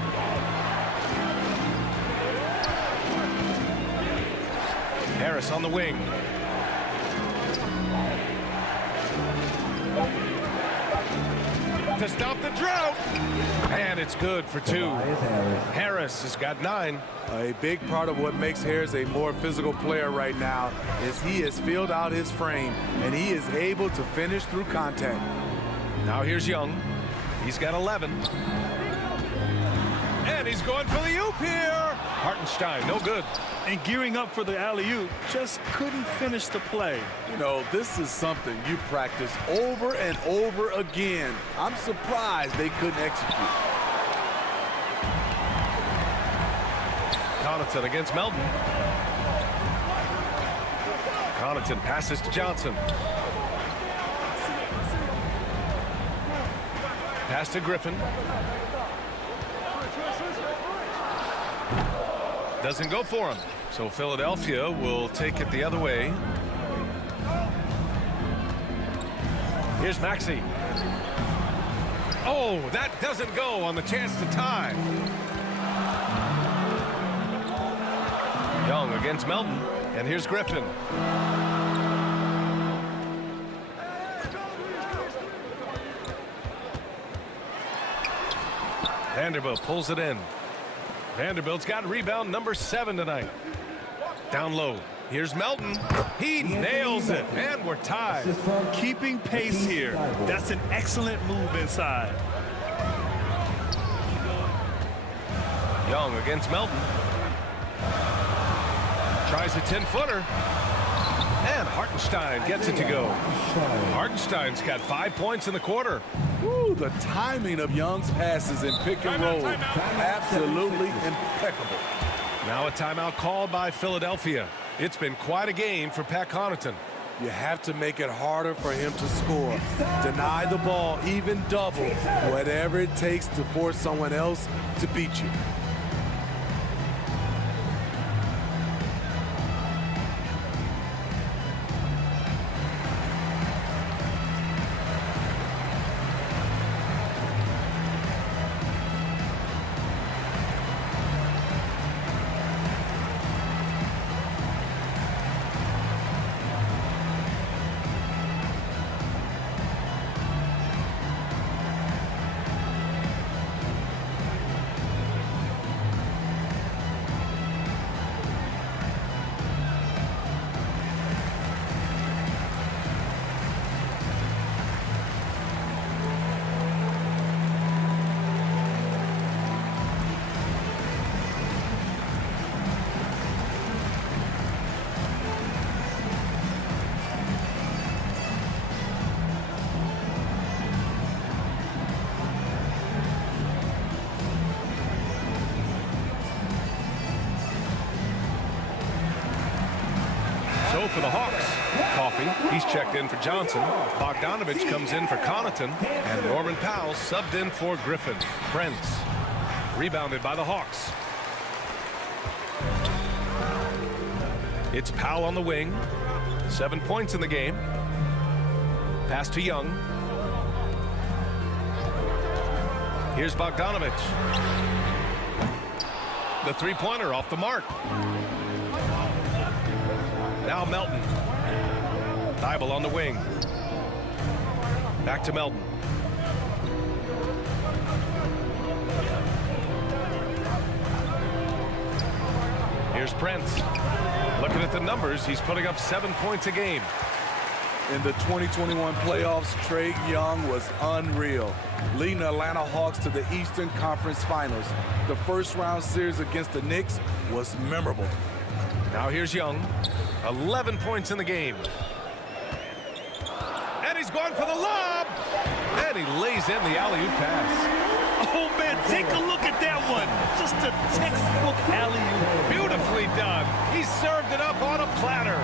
Harris on the wing. To stop the drought. And it's good for 2. Harris has got 9. A big part of what makes Harris a more physical player right now is he has filled out his frame, and he is able to finish through contact. Now here's Young. He's got 11. And he's going for the oop here. Hartenstein, no good. And gearing up for the alley-oop, just couldn't finish the play. You know, this is something you practice over and over again. I'm surprised they couldn't execute. Connaughton against Melton. Connaughton passes to Johnson. Pass to Griffin. Doesn't go for him. So Philadelphia will take it the other way. Here's Maxey. Oh, that doesn't go on the chance to tie. Young against Melton. And here's Griffin. Vanderbilt pulls it in. Vanderbilt's got rebound number 7 tonight. Down low. Here's Melton. He nails it. And we're tied. Keeping pace here. That's an excellent move inside. Young against Melton. Tries a 10-footer. And Hartenstein gets it to go. Hartenstein's got 5 points in the quarter. Ooh, the timing of Young's passes in pick and roll, absolutely impeccable. Now a timeout called by Philadelphia. It's been quite a game for Pat Connaughton. You have to make it harder for him to score. Deny the ball, even double, whatever it takes to force someone else to beat you. So for the Hawks, Coffey, he's checked in for Johnson. Bogdanovich comes in for Connaughton. And Norman Powell subbed in for Griffin. Prince, rebounded by the Hawks. It's Powell on the wing. 7 points in the game. Pass to Young. Here's Bogdanovich. The three-pointer off the mark. Now Melton. Thibault on the wing. Back to Melton. Here's Prince. Looking at the numbers, he's putting up 7 points a game. In the 2021 playoffs, Trae Young was unreal, leading the Atlanta Hawks to the Eastern Conference Finals. The first-round series against the Knicks was memorable. Now here's Young. 11 points in the game. And he's going for the lob. And he lays in the alley-oop pass. Oh, man, take a look at that one. Just a textbook alley-oop. Beautifully done. He served it up on a platter.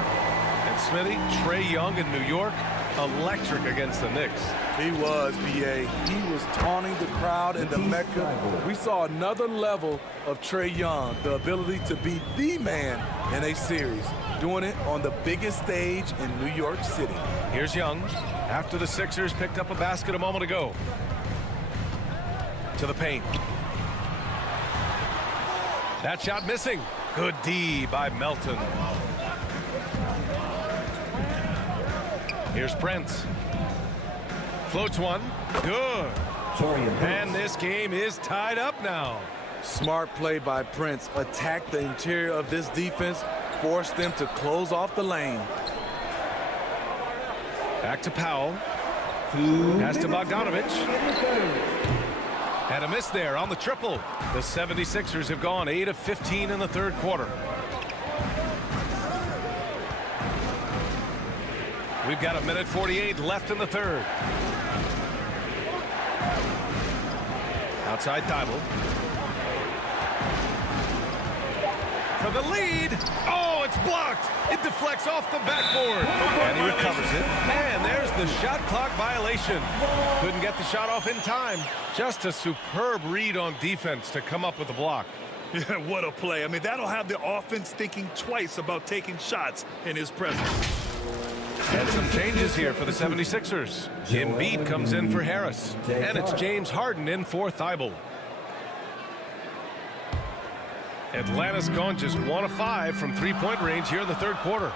And Smithy, Trae Young in New York, electric against the Knicks. He was, B.A. He was taunting the crowd in the Mecca. We saw another level of Trae Young, the ability to be the man in a series, doing it on the biggest stage in New York City. Here's Young after the Sixers picked up a basket a moment ago. To the paint. That shot missing. Good D by Melton. Here's Prince. Floats one. Good. And this game is tied up now. Smart play by Prince. Attack the interior of this defense. Force them to close off the lane. Back to Powell. Pass to Bogdanovich. And a miss there on the triple. The 76ers have gone 8 of 15 in the third quarter. We've got 1:48 left in the third. Outside Thibault. For the lead. Oh, it's blocked. It deflects off the backboard. And he recovers it. And there's the shot clock violation. Couldn't get the shot off in time. Just a superb read on defense to come up with the block. Yeah, what a play. I mean, that'll have the offense thinking twice about taking shots in his presence. And some changes here for the 76ers. Embiid comes in for Harris. And it's James Harden in for Thibault. Atlanta's gone just 1 of 5 from three-point range here in the third quarter.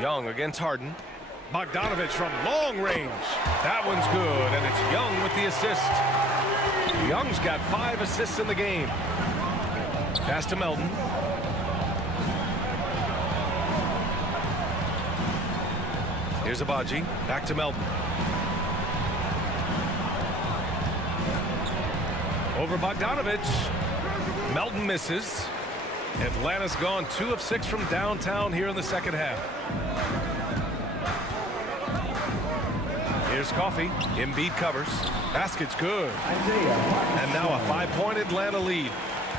Young against Harden. Bogdanovich from long range. That one's good, and it's Young with the assist. Young's got 5 assists in the game. Pass to Melton. Here's Abaji. Back to Melton. Over Bogdanovich. Melton misses. Atlanta's gone 2 of 6 from downtown here in the second half. Here's Coffey. Embiid covers. Basket's good. And now a 5-point Atlanta lead.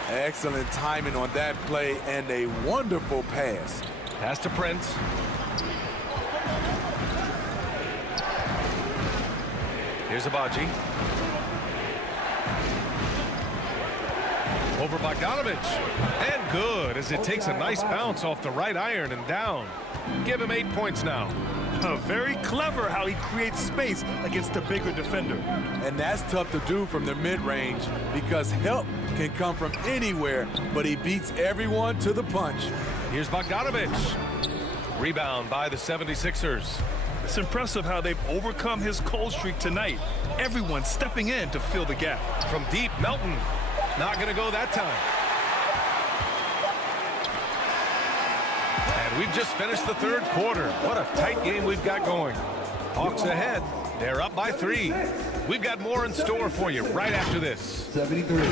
Excellent timing on that play and a wonderful pass. Pass to Prince. Here's Abaji. Over Bogdanovich. And good as it takes a nice bounce off the right iron and down. Give him 8 points now. Very clever how he creates space against the bigger defender. And that's tough to do from the mid-range because help can come from anywhere, but he beats everyone to the punch. Here's Bogdanovich. Rebound by the 76ers. It's impressive how they've overcome his cold streak tonight. Everyone stepping in to fill the gap. From deep, Melton. Not going to go that time. And we've just finished the third quarter. What a tight game we've got going. Hawks ahead. They're up by 3. We've got more in store for you right after this. 73.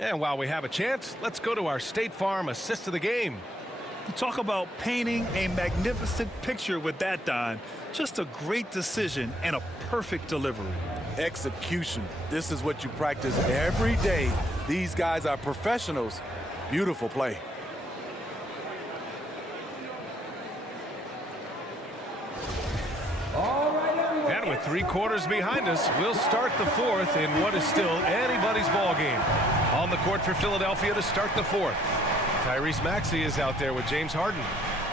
And while we have a chance, let's go to our State Farm assist of the game. Talk about painting a magnificent picture with that, Don. Just a great decision and a perfect delivery. Execution. This is what you practice every day. These guys are professionals. Beautiful play. And with With 3 quarters behind us, we'll start the 4th in what is still anybody's ball game. On the court for Philadelphia to start the 4th. Tyrese Maxey is out there with James Harden.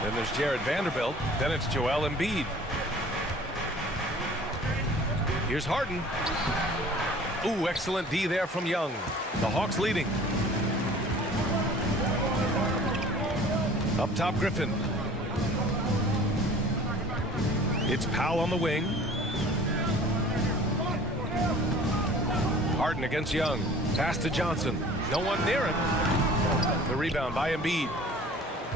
Then there's Jared Vanderbilt. Then it's Joel Embiid. Here's Harden. Ooh, excellent D there from Young. The Hawks leading. Up top, Griffin. It's Powell on the wing. Harden against Young. Pass to Johnson. No one near him. The rebound by Embiid.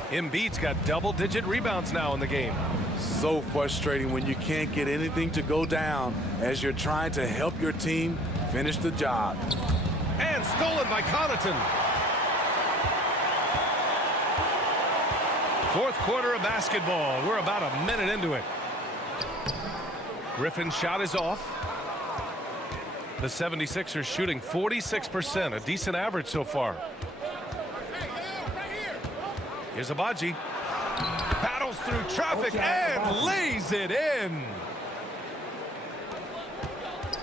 Embiid's got double-digit rebounds now in the game. So frustrating when you can't get anything to go down as you're trying to help your team finish the job. And stolen by Connaughton. 4th quarter of basketball. We're about a minute into it. Griffin's shot is off. The 76ers shooting 46%, a decent average so far. Here's Abaji. Battles through traffic and lays it in.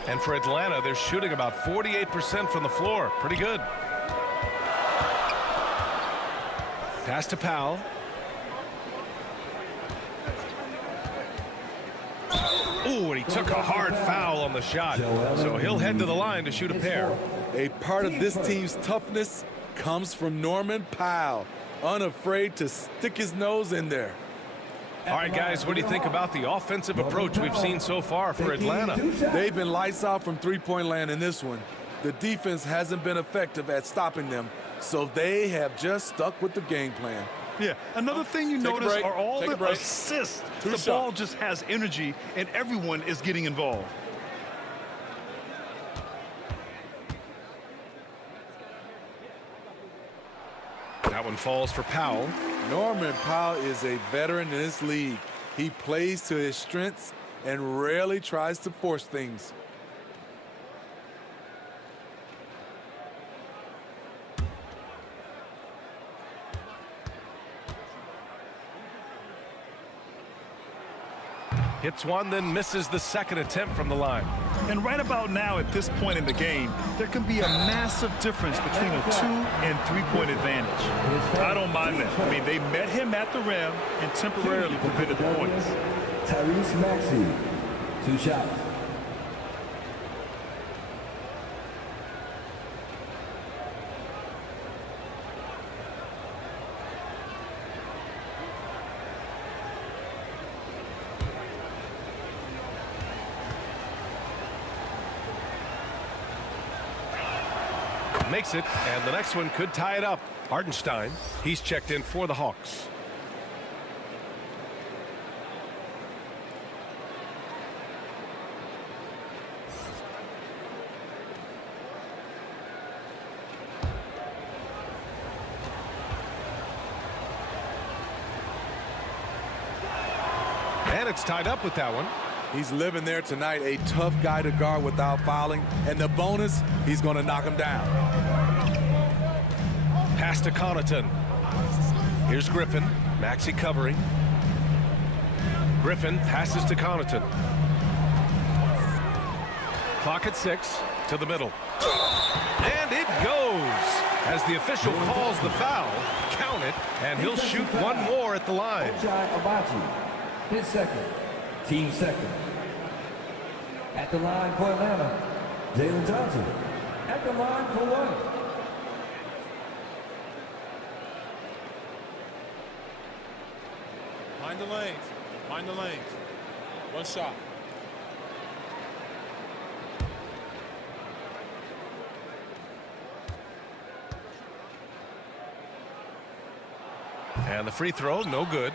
And for Atlanta, they're shooting about 48% from the floor. Pretty good. Pass to Powell. Ooh, and he took a hard foul on the shot. So he'll head to the line to shoot a pair. A part of this team's toughness comes from Norman Powell, unafraid to stick his nose in there. All right, guys, what do you think about the offensive approach we've seen so far for Atlanta? They've been lights out from three-point land in this one. The defense hasn't been effective at stopping them, so they have just stuck with the game plan. Yeah, another thing you notice are all the assists. The ball just has energy, and everyone is getting involved. That one falls for Powell. Norman Powell is a veteran in this league. He plays to his strengths and rarely tries to force things. Hits one, then misses the second attempt from the line. And right about now, at this point in the game, there can be a massive difference between a 2- and 3-point advantage. I don't mind that. I mean, they met him at the rim and temporarily prevented the points. Tyrese Maxey, 2 shots. Makes it, and the next one could tie it up. Hardenstein, he's checked in for the Hawks. And it's tied up with that one. He's living there tonight, a tough guy to guard without fouling. And the bonus, he's going to knock him down. Pass to Connaughton. Here's Griffin. Maxey covering. Griffin passes to Connaughton. Clock at 6 to the middle. And it goes. As the official calls the foul, count it, and he'll shoot one more at the line. Abaji, his second, team second. At the line for Atlanta, Jalen Johnson. At the line for one. Mind the lanes. Mind the lanes. One shot. And the free throw, no good.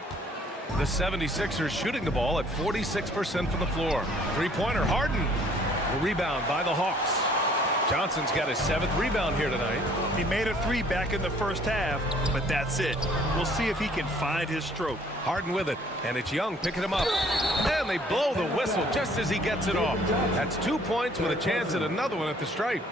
The 76ers shooting the ball at 46% from the floor. Three-pointer, Harden. The rebound by the Hawks. Johnson's got his 7th rebound here tonight. He made a 3 back in the first half, but that's it. We'll see if he can find his stroke. Harden with it, and it's Young picking him up. And they blow the whistle just as he gets it off. That's 2 points with a chance at another one at the stripe.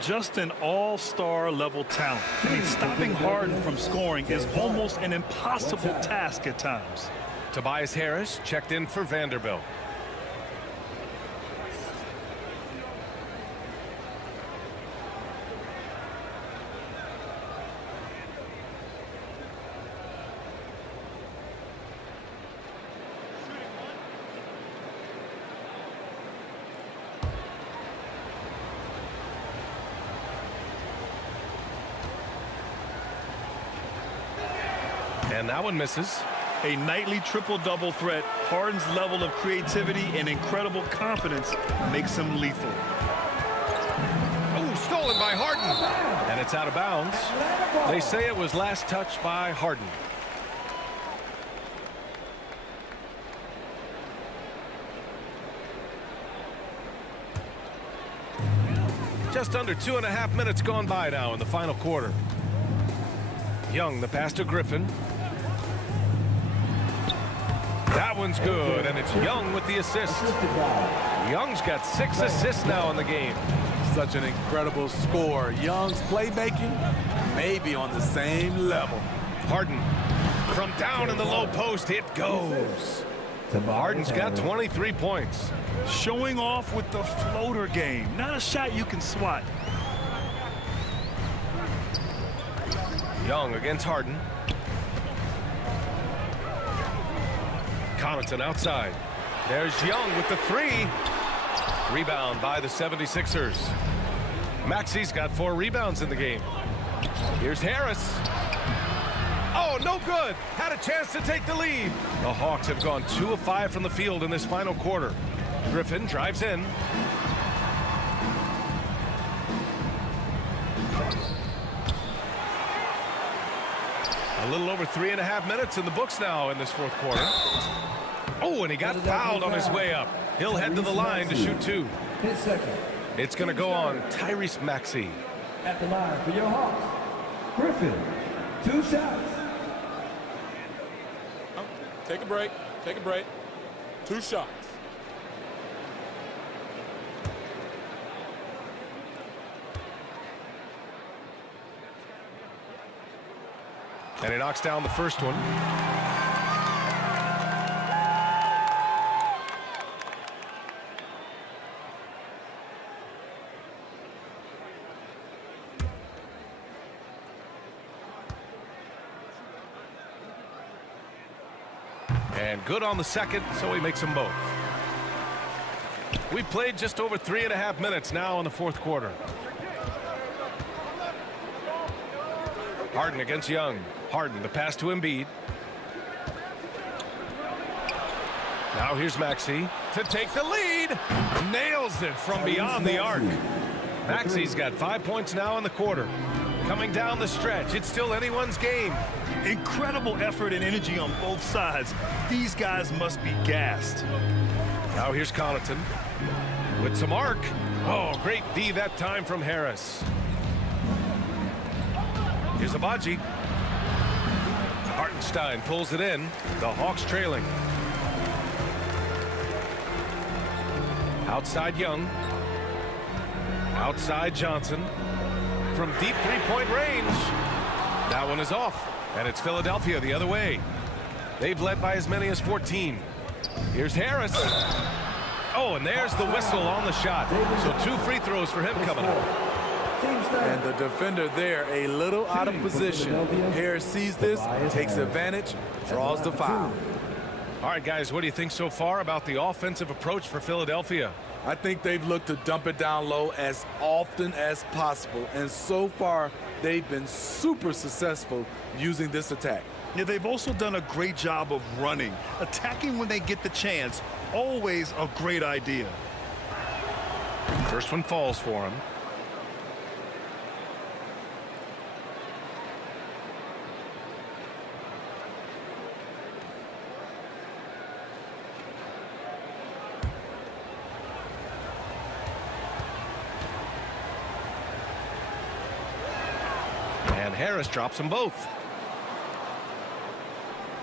Just an all-star level talent. I mean, stopping Harden from scoring is almost an impossible task at times. Tobias Harris checked in for Vanderbilt. And that one misses. A nightly triple-double threat. Harden's level of creativity and incredible confidence makes him lethal. Oh, stolen by Harden. And it's out of bounds. They say it was last touched by Harden. Just under 2.5 minutes gone by now in the final quarter. Young, the pass to Griffin. That one's good, and it's Young with the assist. Young's got 6 assists now in the game. Such an incredible score. Young's playmaking may be on the same level. Harden from down in the low post. It goes. Harden's got 23 points. Showing off with the floater game. Not a shot you can swat. Young against Harden. Connaughton outside. There's Young with the 3. Rebound by the 76ers. Maxi's got 4 rebounds in the game. Here's Harris. Oh, no good. Had a chance to take the lead. The Hawks have gone 2 of 5 from the field in this final quarter. Griffin drives in. A little over 3.5 minutes in the books now in this fourth quarter. Oh, and he got fouled on his way up. He'll head to the line to shoot 2. His second. It's going to go on Tyrese Maxey. At the line for your Hawks, Griffin. 2 shots. Take a break. Take a break. 2 shots. And he knocks down the first one. And good on the second, so he makes them both. We played just over 3.5 minutes now in the fourth quarter. Harden against Young. Harden, the pass to Embiid. Now here's Maxey to take the lead. Nails it from beyond the arc. Maxey's got 5 points now in the quarter. Coming down the stretch, it's still anyone's game. Incredible effort and energy on both sides. These guys must be gassed. Now here's Connaughton with some arc. Oh, great D that time from Harris. Here's Abaji. Hartenstein pulls it in. The Hawks trailing. Outside Young. Outside Johnson. From deep three-point range. That one is off. And it's Philadelphia the other way. They've led by as many as 14. Here's Harris. Oh, and there's the whistle on the shot. So 2 free throws for him coming up. And the defender there a little out of position. Harris sees this, takes advantage, draws the foul. All right, guys, what do you think so far about the offensive approach for Philadelphia? I think they've looked to dump it down low as often as possible. And so far, they've been super successful using this attack. Yeah, they've also done a great job of running. Attacking when they get the chance, always a great idea. First one falls for him. And Harris drops them both.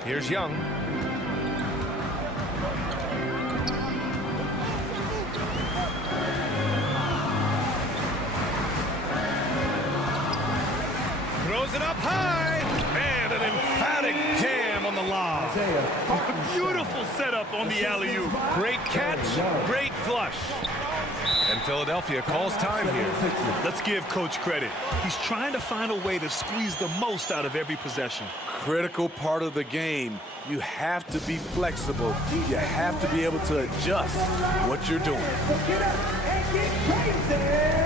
Here's Young. Throws it up high. And an emphatic jam on the lob. Beautiful setup on the alley-oop. Great catch, great flush. And Philadelphia calls time here. Let's give Coach credit. He's trying to find a way to squeeze the most out of every possession. Critical part of the game. You have to be flexible. You have to be able to adjust what you're doing. Get up and get crazy.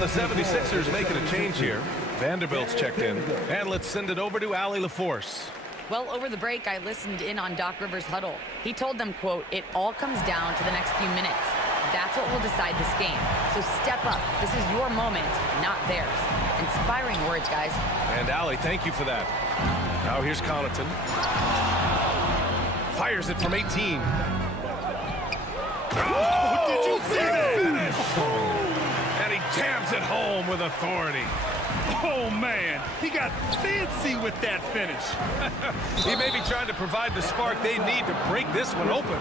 And the 76ers making a change here. Vanderbilt's checked in. And let's send it over to Allie LaForce. Well, over the break, I listened in on Doc Rivers' huddle. He told them, quote, "It all comes down to the next few minutes. That's what will decide this game. So step up. This is your moment, not theirs." Inspiring words, guys. And Allie, thank you for that. Now here's Connaughton. Fires it from 18. Oh, did you see that? Finish! And he jams it home with authority. Oh, man. He got fancy with that finish. He may be trying to provide the spark they need to break this one open.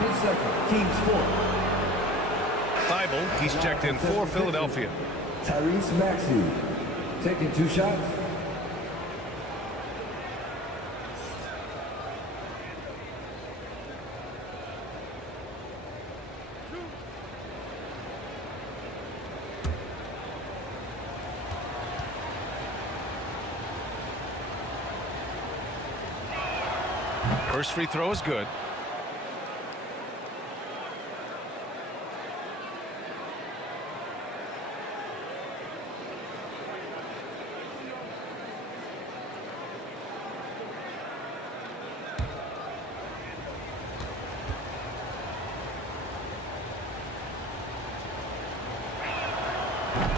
His second, team score. Thibault, he's checked in for Philadelphia. Tyrese Maxey, taking 2 shots. First free throw is good.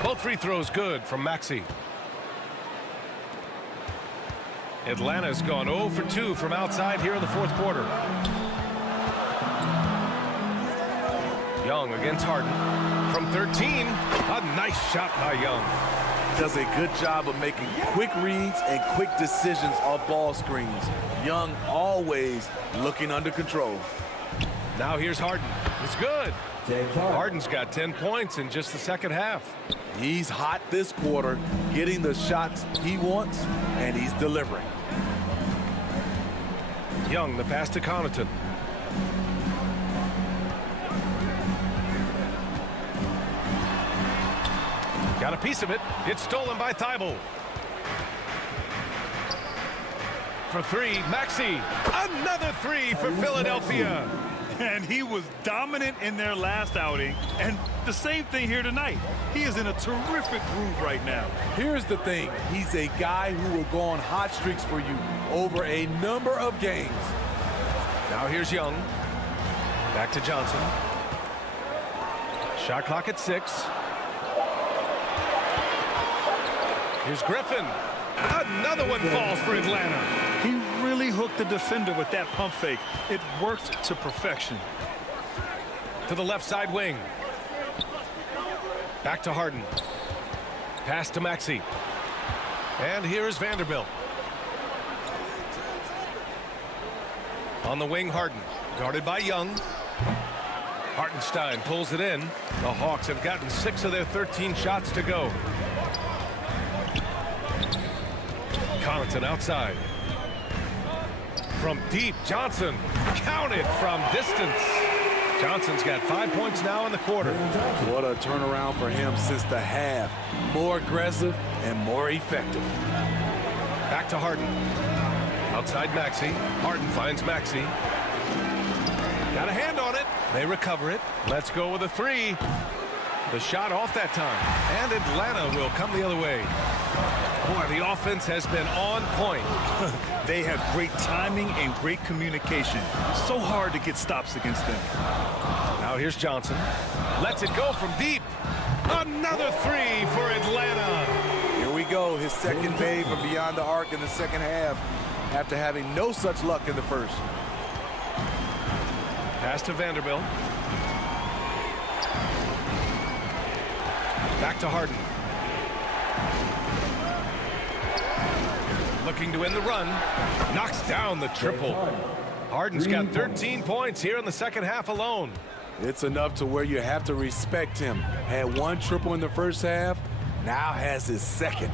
Both free throws good from Maxey. Atlanta's gone 0 for 2 from outside here in the fourth quarter. Young against Harden. From 13, a nice shot by Young. Does a good job of making quick reads and quick decisions off ball screens. Young always looking under control. Now here's Harden. It's good. James Harden. Harden's got 10 points in just the second half. He's hot this quarter, getting the shots he wants, and he's delivering. Young, the pass to Connaughton. Got a piece of it. It's stolen by Thibault. For 3, Maxey. Another 3 for Philadelphia. And he was dominant in their last outing. And the same thing here tonight. He is in a terrific groove right now. Here's the thing. He's a guy who will go on hot streaks for you over a number of games. Now here's Young. Back to Johnson. Shot clock at 6. Here's Griffin. Another one falls for Atlanta. He really hooked the defender with that pump fake. It worked to perfection. To the left side wing. Back to Harden. Pass to Maxey. And here's Vanderbilt. On the wing, Harden. Guarded by Young. Hartenstein pulls it in. The Hawks have gotten 6 of their 13 shots to go. Connaughton outside. From deep, Johnson counted from distance. Johnson's got 5 points now in the quarter. What a turnaround for him since the half. More aggressive and more effective. Back to Harden. Outside Maxey. Harden finds Maxey. Got a hand on it. They recover it. Let's go with a 3. The shot off that time. And Atlanta will come the other way. Boy, the offense has been on point. They have great timing and great communication. So hard to get stops against them. Now here's Johnson. Lets it go from deep. Another 3 for Atlanta. Here we go. His second bathe from beyond the arc in the second half after having no such luck in the first. Pass to Vanderbilt. Back to Harden. Looking to end the run. Knocks down the triple. Harden's got 13 points here in the second half alone. It's enough to where you have to respect him. Had 1 triple in the first half, now has his second.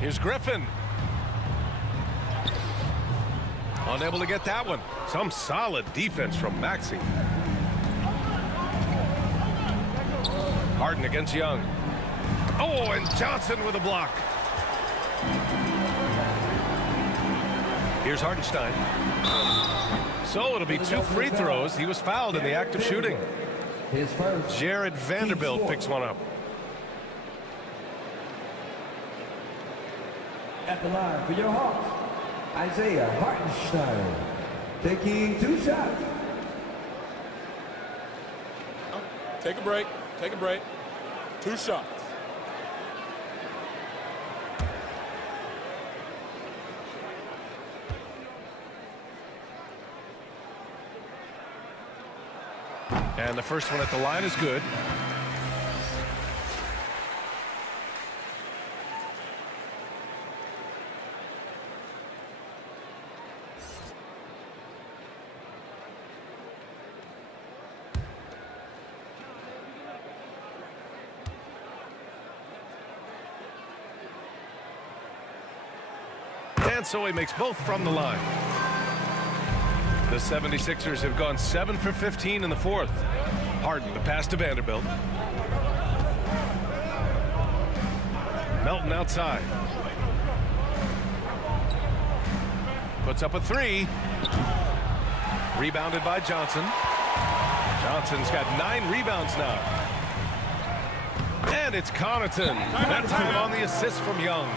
Here's Griffin. Unable to get that one. Some solid defense from Maxey. Harden against Young. Oh, and Johnson with a block. Here's Hartenstein. So it'll be 2 free throws. He was fouled in the act of shooting. His first. Jared Vanderbilt picks one up. At the line for your Hawks, Isaiah Hartenstein, taking 2 shots. Take a break. Take a break. 2 shots. And the first one at the line is good. And so he makes both from the line. The 76ers have gone 7 for 15 in the fourth. Harden, the pass to Vanderbilt. Melton outside. Puts up a 3. Rebounded by Johnson. Johnson's got 9 rebounds now. And it's Connaughton. That time on the assist from Young.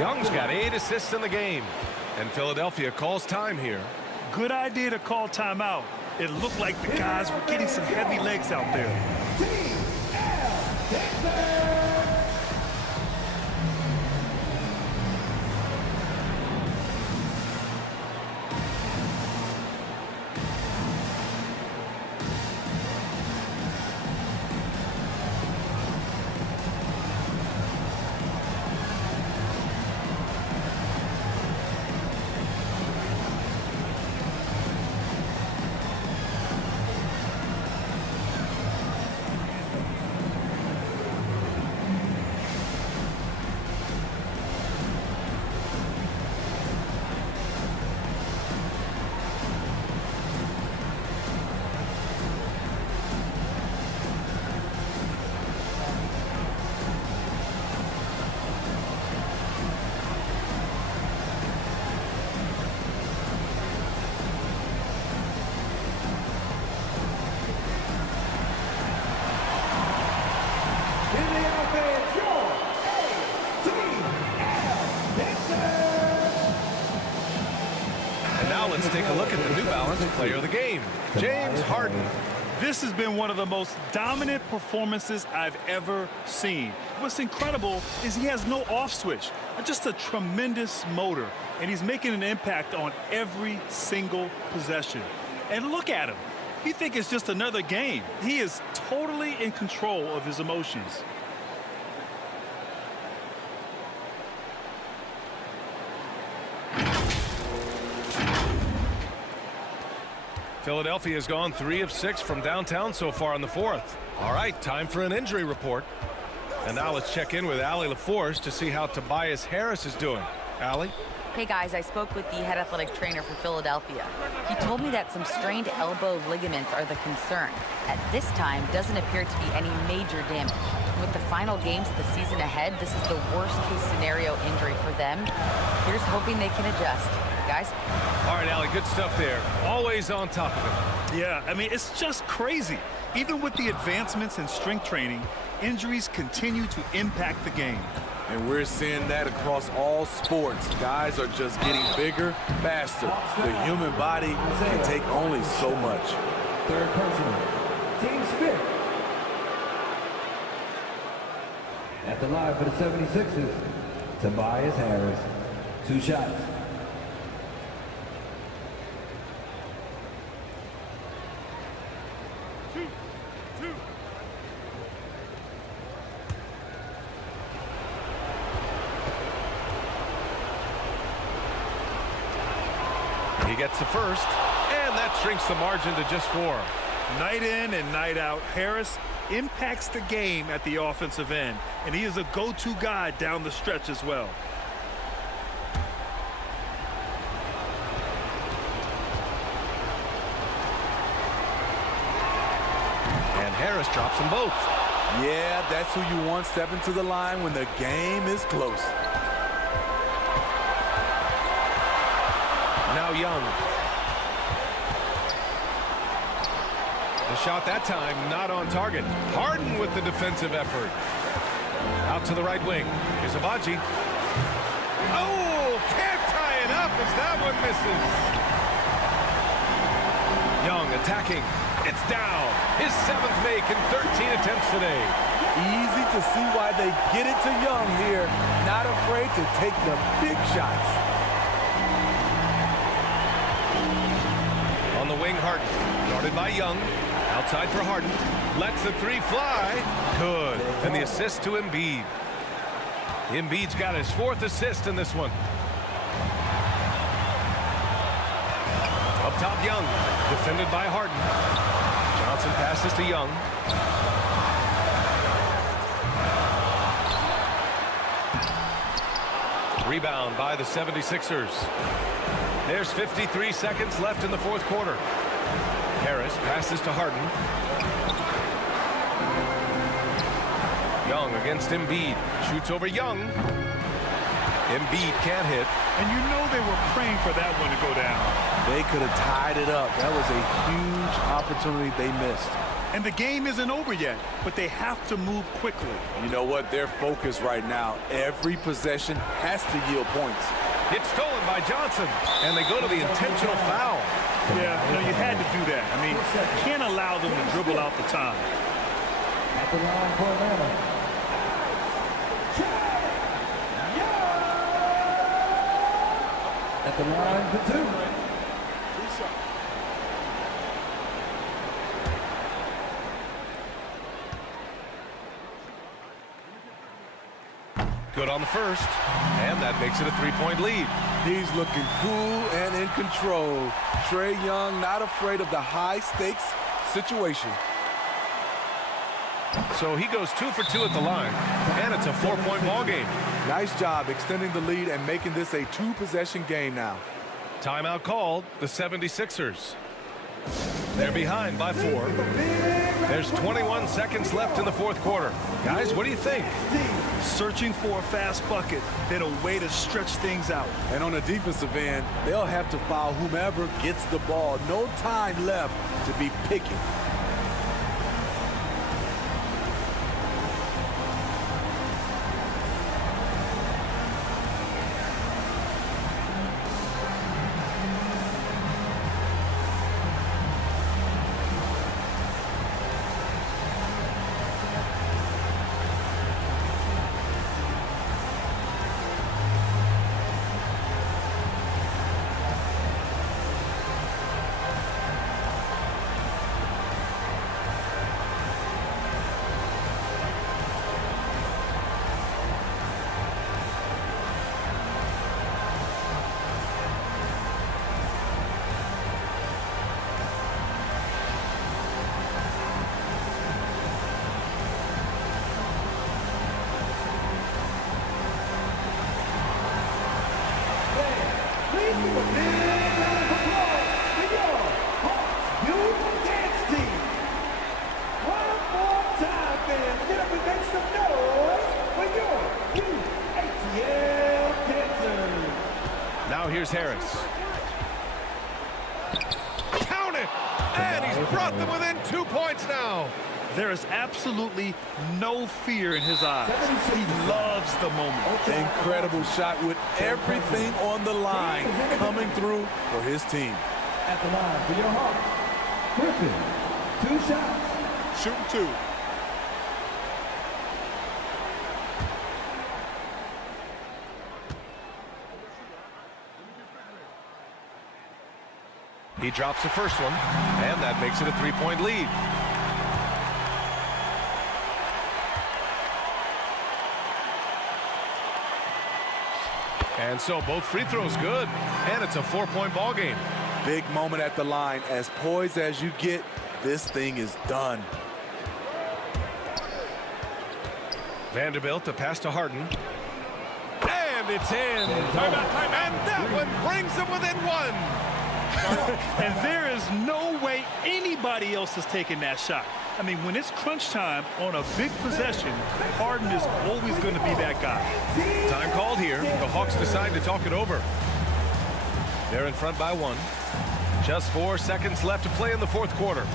Young's got 8 assists in the game. And Philadelphia calls time here. Good idea to call timeout. It looked like the guys were getting some heavy legs out there. Let's take a look at the New Balance player of the game, James Harden. This has been one of the most dominant performances I've ever seen. What's incredible is he has no off switch, just a tremendous motor, and he's making an impact on every single possession. And look at him. You think it's just another game. He is totally in control of his emotions. Philadelphia has gone 3 of 6 from downtown so far in the fourth. All right, time for an injury report. And now let's check in with Allie LaForce to see how Tobias Harris is doing. Allie? Hey guys, I spoke with the head athletic trainer for Philadelphia. He told me that some strained elbow ligaments are the concern. At this time, doesn't appear to be any major damage. With the final games of the season ahead, this is the worst case scenario injury for them. Here's hoping they can adjust. Guys? All right, Allie, good stuff there. Always on top of it. Yeah, I mean, it's just crazy. Even with the advancements in strength training, injuries continue to impact the game. And we're seeing that across all sports. Guys are just getting bigger, faster. The human body can take only so much. Third personal, team spit. At the line for the 76ers, Tobias Harris, 2 shots. He gets the first, and that shrinks the margin to just 4. Night in and night out, Harris impacts the game at the offensive end, and he is a go-to guy down the stretch as well. And Harris drops them both. Yeah, that's who you want stepping to the line when the game is close. Now Young. The The shot that time not on target. Harden with the defensive effort. Out to the right wing. Here's Abaji. Oh, can't tie it up as that one misses. Young attacking. It's down. His 7th make in 13 attempts today. Easy to see why they get it to Young here. Not afraid to take the big shots. On the wing, Harden. Guarded by Young. Outside for Harden. Lets the 3 fly. Good. And the assist to Embiid. Embiid's got his 4th assist in this one. Up top, Young. Defended by Harden. Johnson passes to Young. Rebound by the 76ers. There's 53 seconds left in the 4th quarter. Harris passes to Harden. Young against Embiid. Shoots over Young. Embiid can't hit. And you know they were praying for that one to go down. They could have tied it up. That was a huge opportunity they missed. And the game isn't over yet, but they have to move quickly. You know what? They're focused right now. Every possession has to yield points. It's stolen by Johnson, and they go to the intentional foul. Yeah, you had to do that. I mean, you can't allow them to dribble out the time. At the line for Atlanta. At the line for 2. Good on the first, and that makes it a 3-point lead. He's looking cool and in control. Trae Young not afraid of the high-stakes situation. So he goes 2 for 2 at the line, and it's a 4-point ball game. Nice job extending the lead and making this a 2-possession game now. Timeout called, the 76ers. They're behind by 4. There's 21 seconds left in the 4th quarter. Guys, what do you think? Searching for a fast bucket, then a way to stretch things out. And on the defensive end, they'll have to foul whomever gets the ball. No time left to be picky. Now here's Harris. Count it! And he's brought them within 2 points now. There is absolutely no fear in his eyes. He loves the moment. Incredible shot with everything on the line coming through for his team. At the line for your Hawks, Griffin, 2 shots. Shooting 2. He drops the first one, and that makes it a 3-point lead. And so both free throws good, and it's a 4-point ball game. Big moment at the line. As poised as you get, this thing is done. Vanderbilt to pass to Harden. And it's in. And that one brings them within 1. And there is no way anybody else is taking that shot. I mean, when it's crunch time on a big possession, Harden is always going to be that guy. Time called here. The Hawks decide to talk it over. They're in front by 1. Just 4 seconds left to play in the 4th quarter.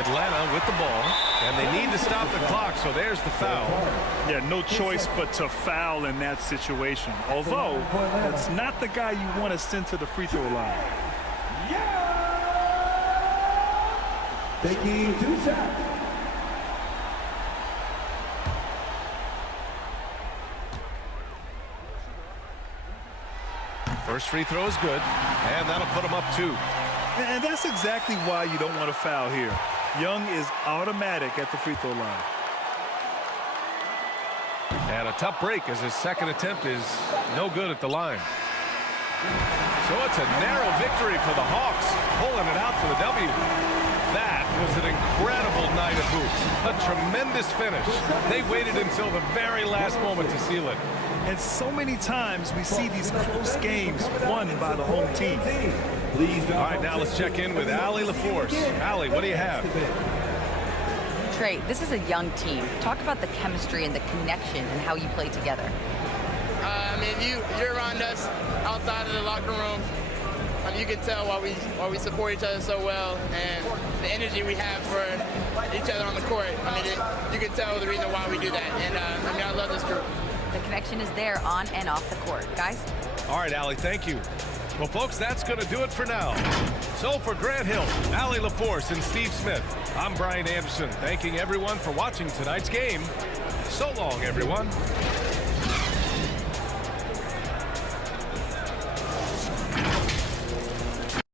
Atlanta with the ball, and they need to stop the clock, so there's the foul. Yeah, no choice but to foul in that situation. Although, that's not the guy you want to send to the free throw line. Taking 2 shots. First free throw is good, and that'll put him up 2. And that's exactly why you don't want to foul here. Young is automatic at the free throw line. And a tough break as his second attempt is no good at the line. So it's a narrow victory for the Hawks, pulling it out for the W. That was an incredible night of hoops. A tremendous finish. They waited until the very last moment to seal it. And so many times we see these close games won by the home team. All right, now let's check in with Allie LaForce. Allie, what do you have? Trey, this is a young team. Talk about the chemistry and the connection and how you play together. I mean, you're around us outside of the locker room. I mean, you can tell why we support each other so well, and the energy we have for each other on the court. I mean, you can tell the reason why we do that. And I mean, I love this group. The connection is there on and off the court. Guys? All right, Allie, thank you. Well, folks, that's going to do it for now. So for Grant Hill, Allie LaForce, and Steve Smith, I'm Brian Anderson, thanking everyone for watching tonight's game. So long, everyone.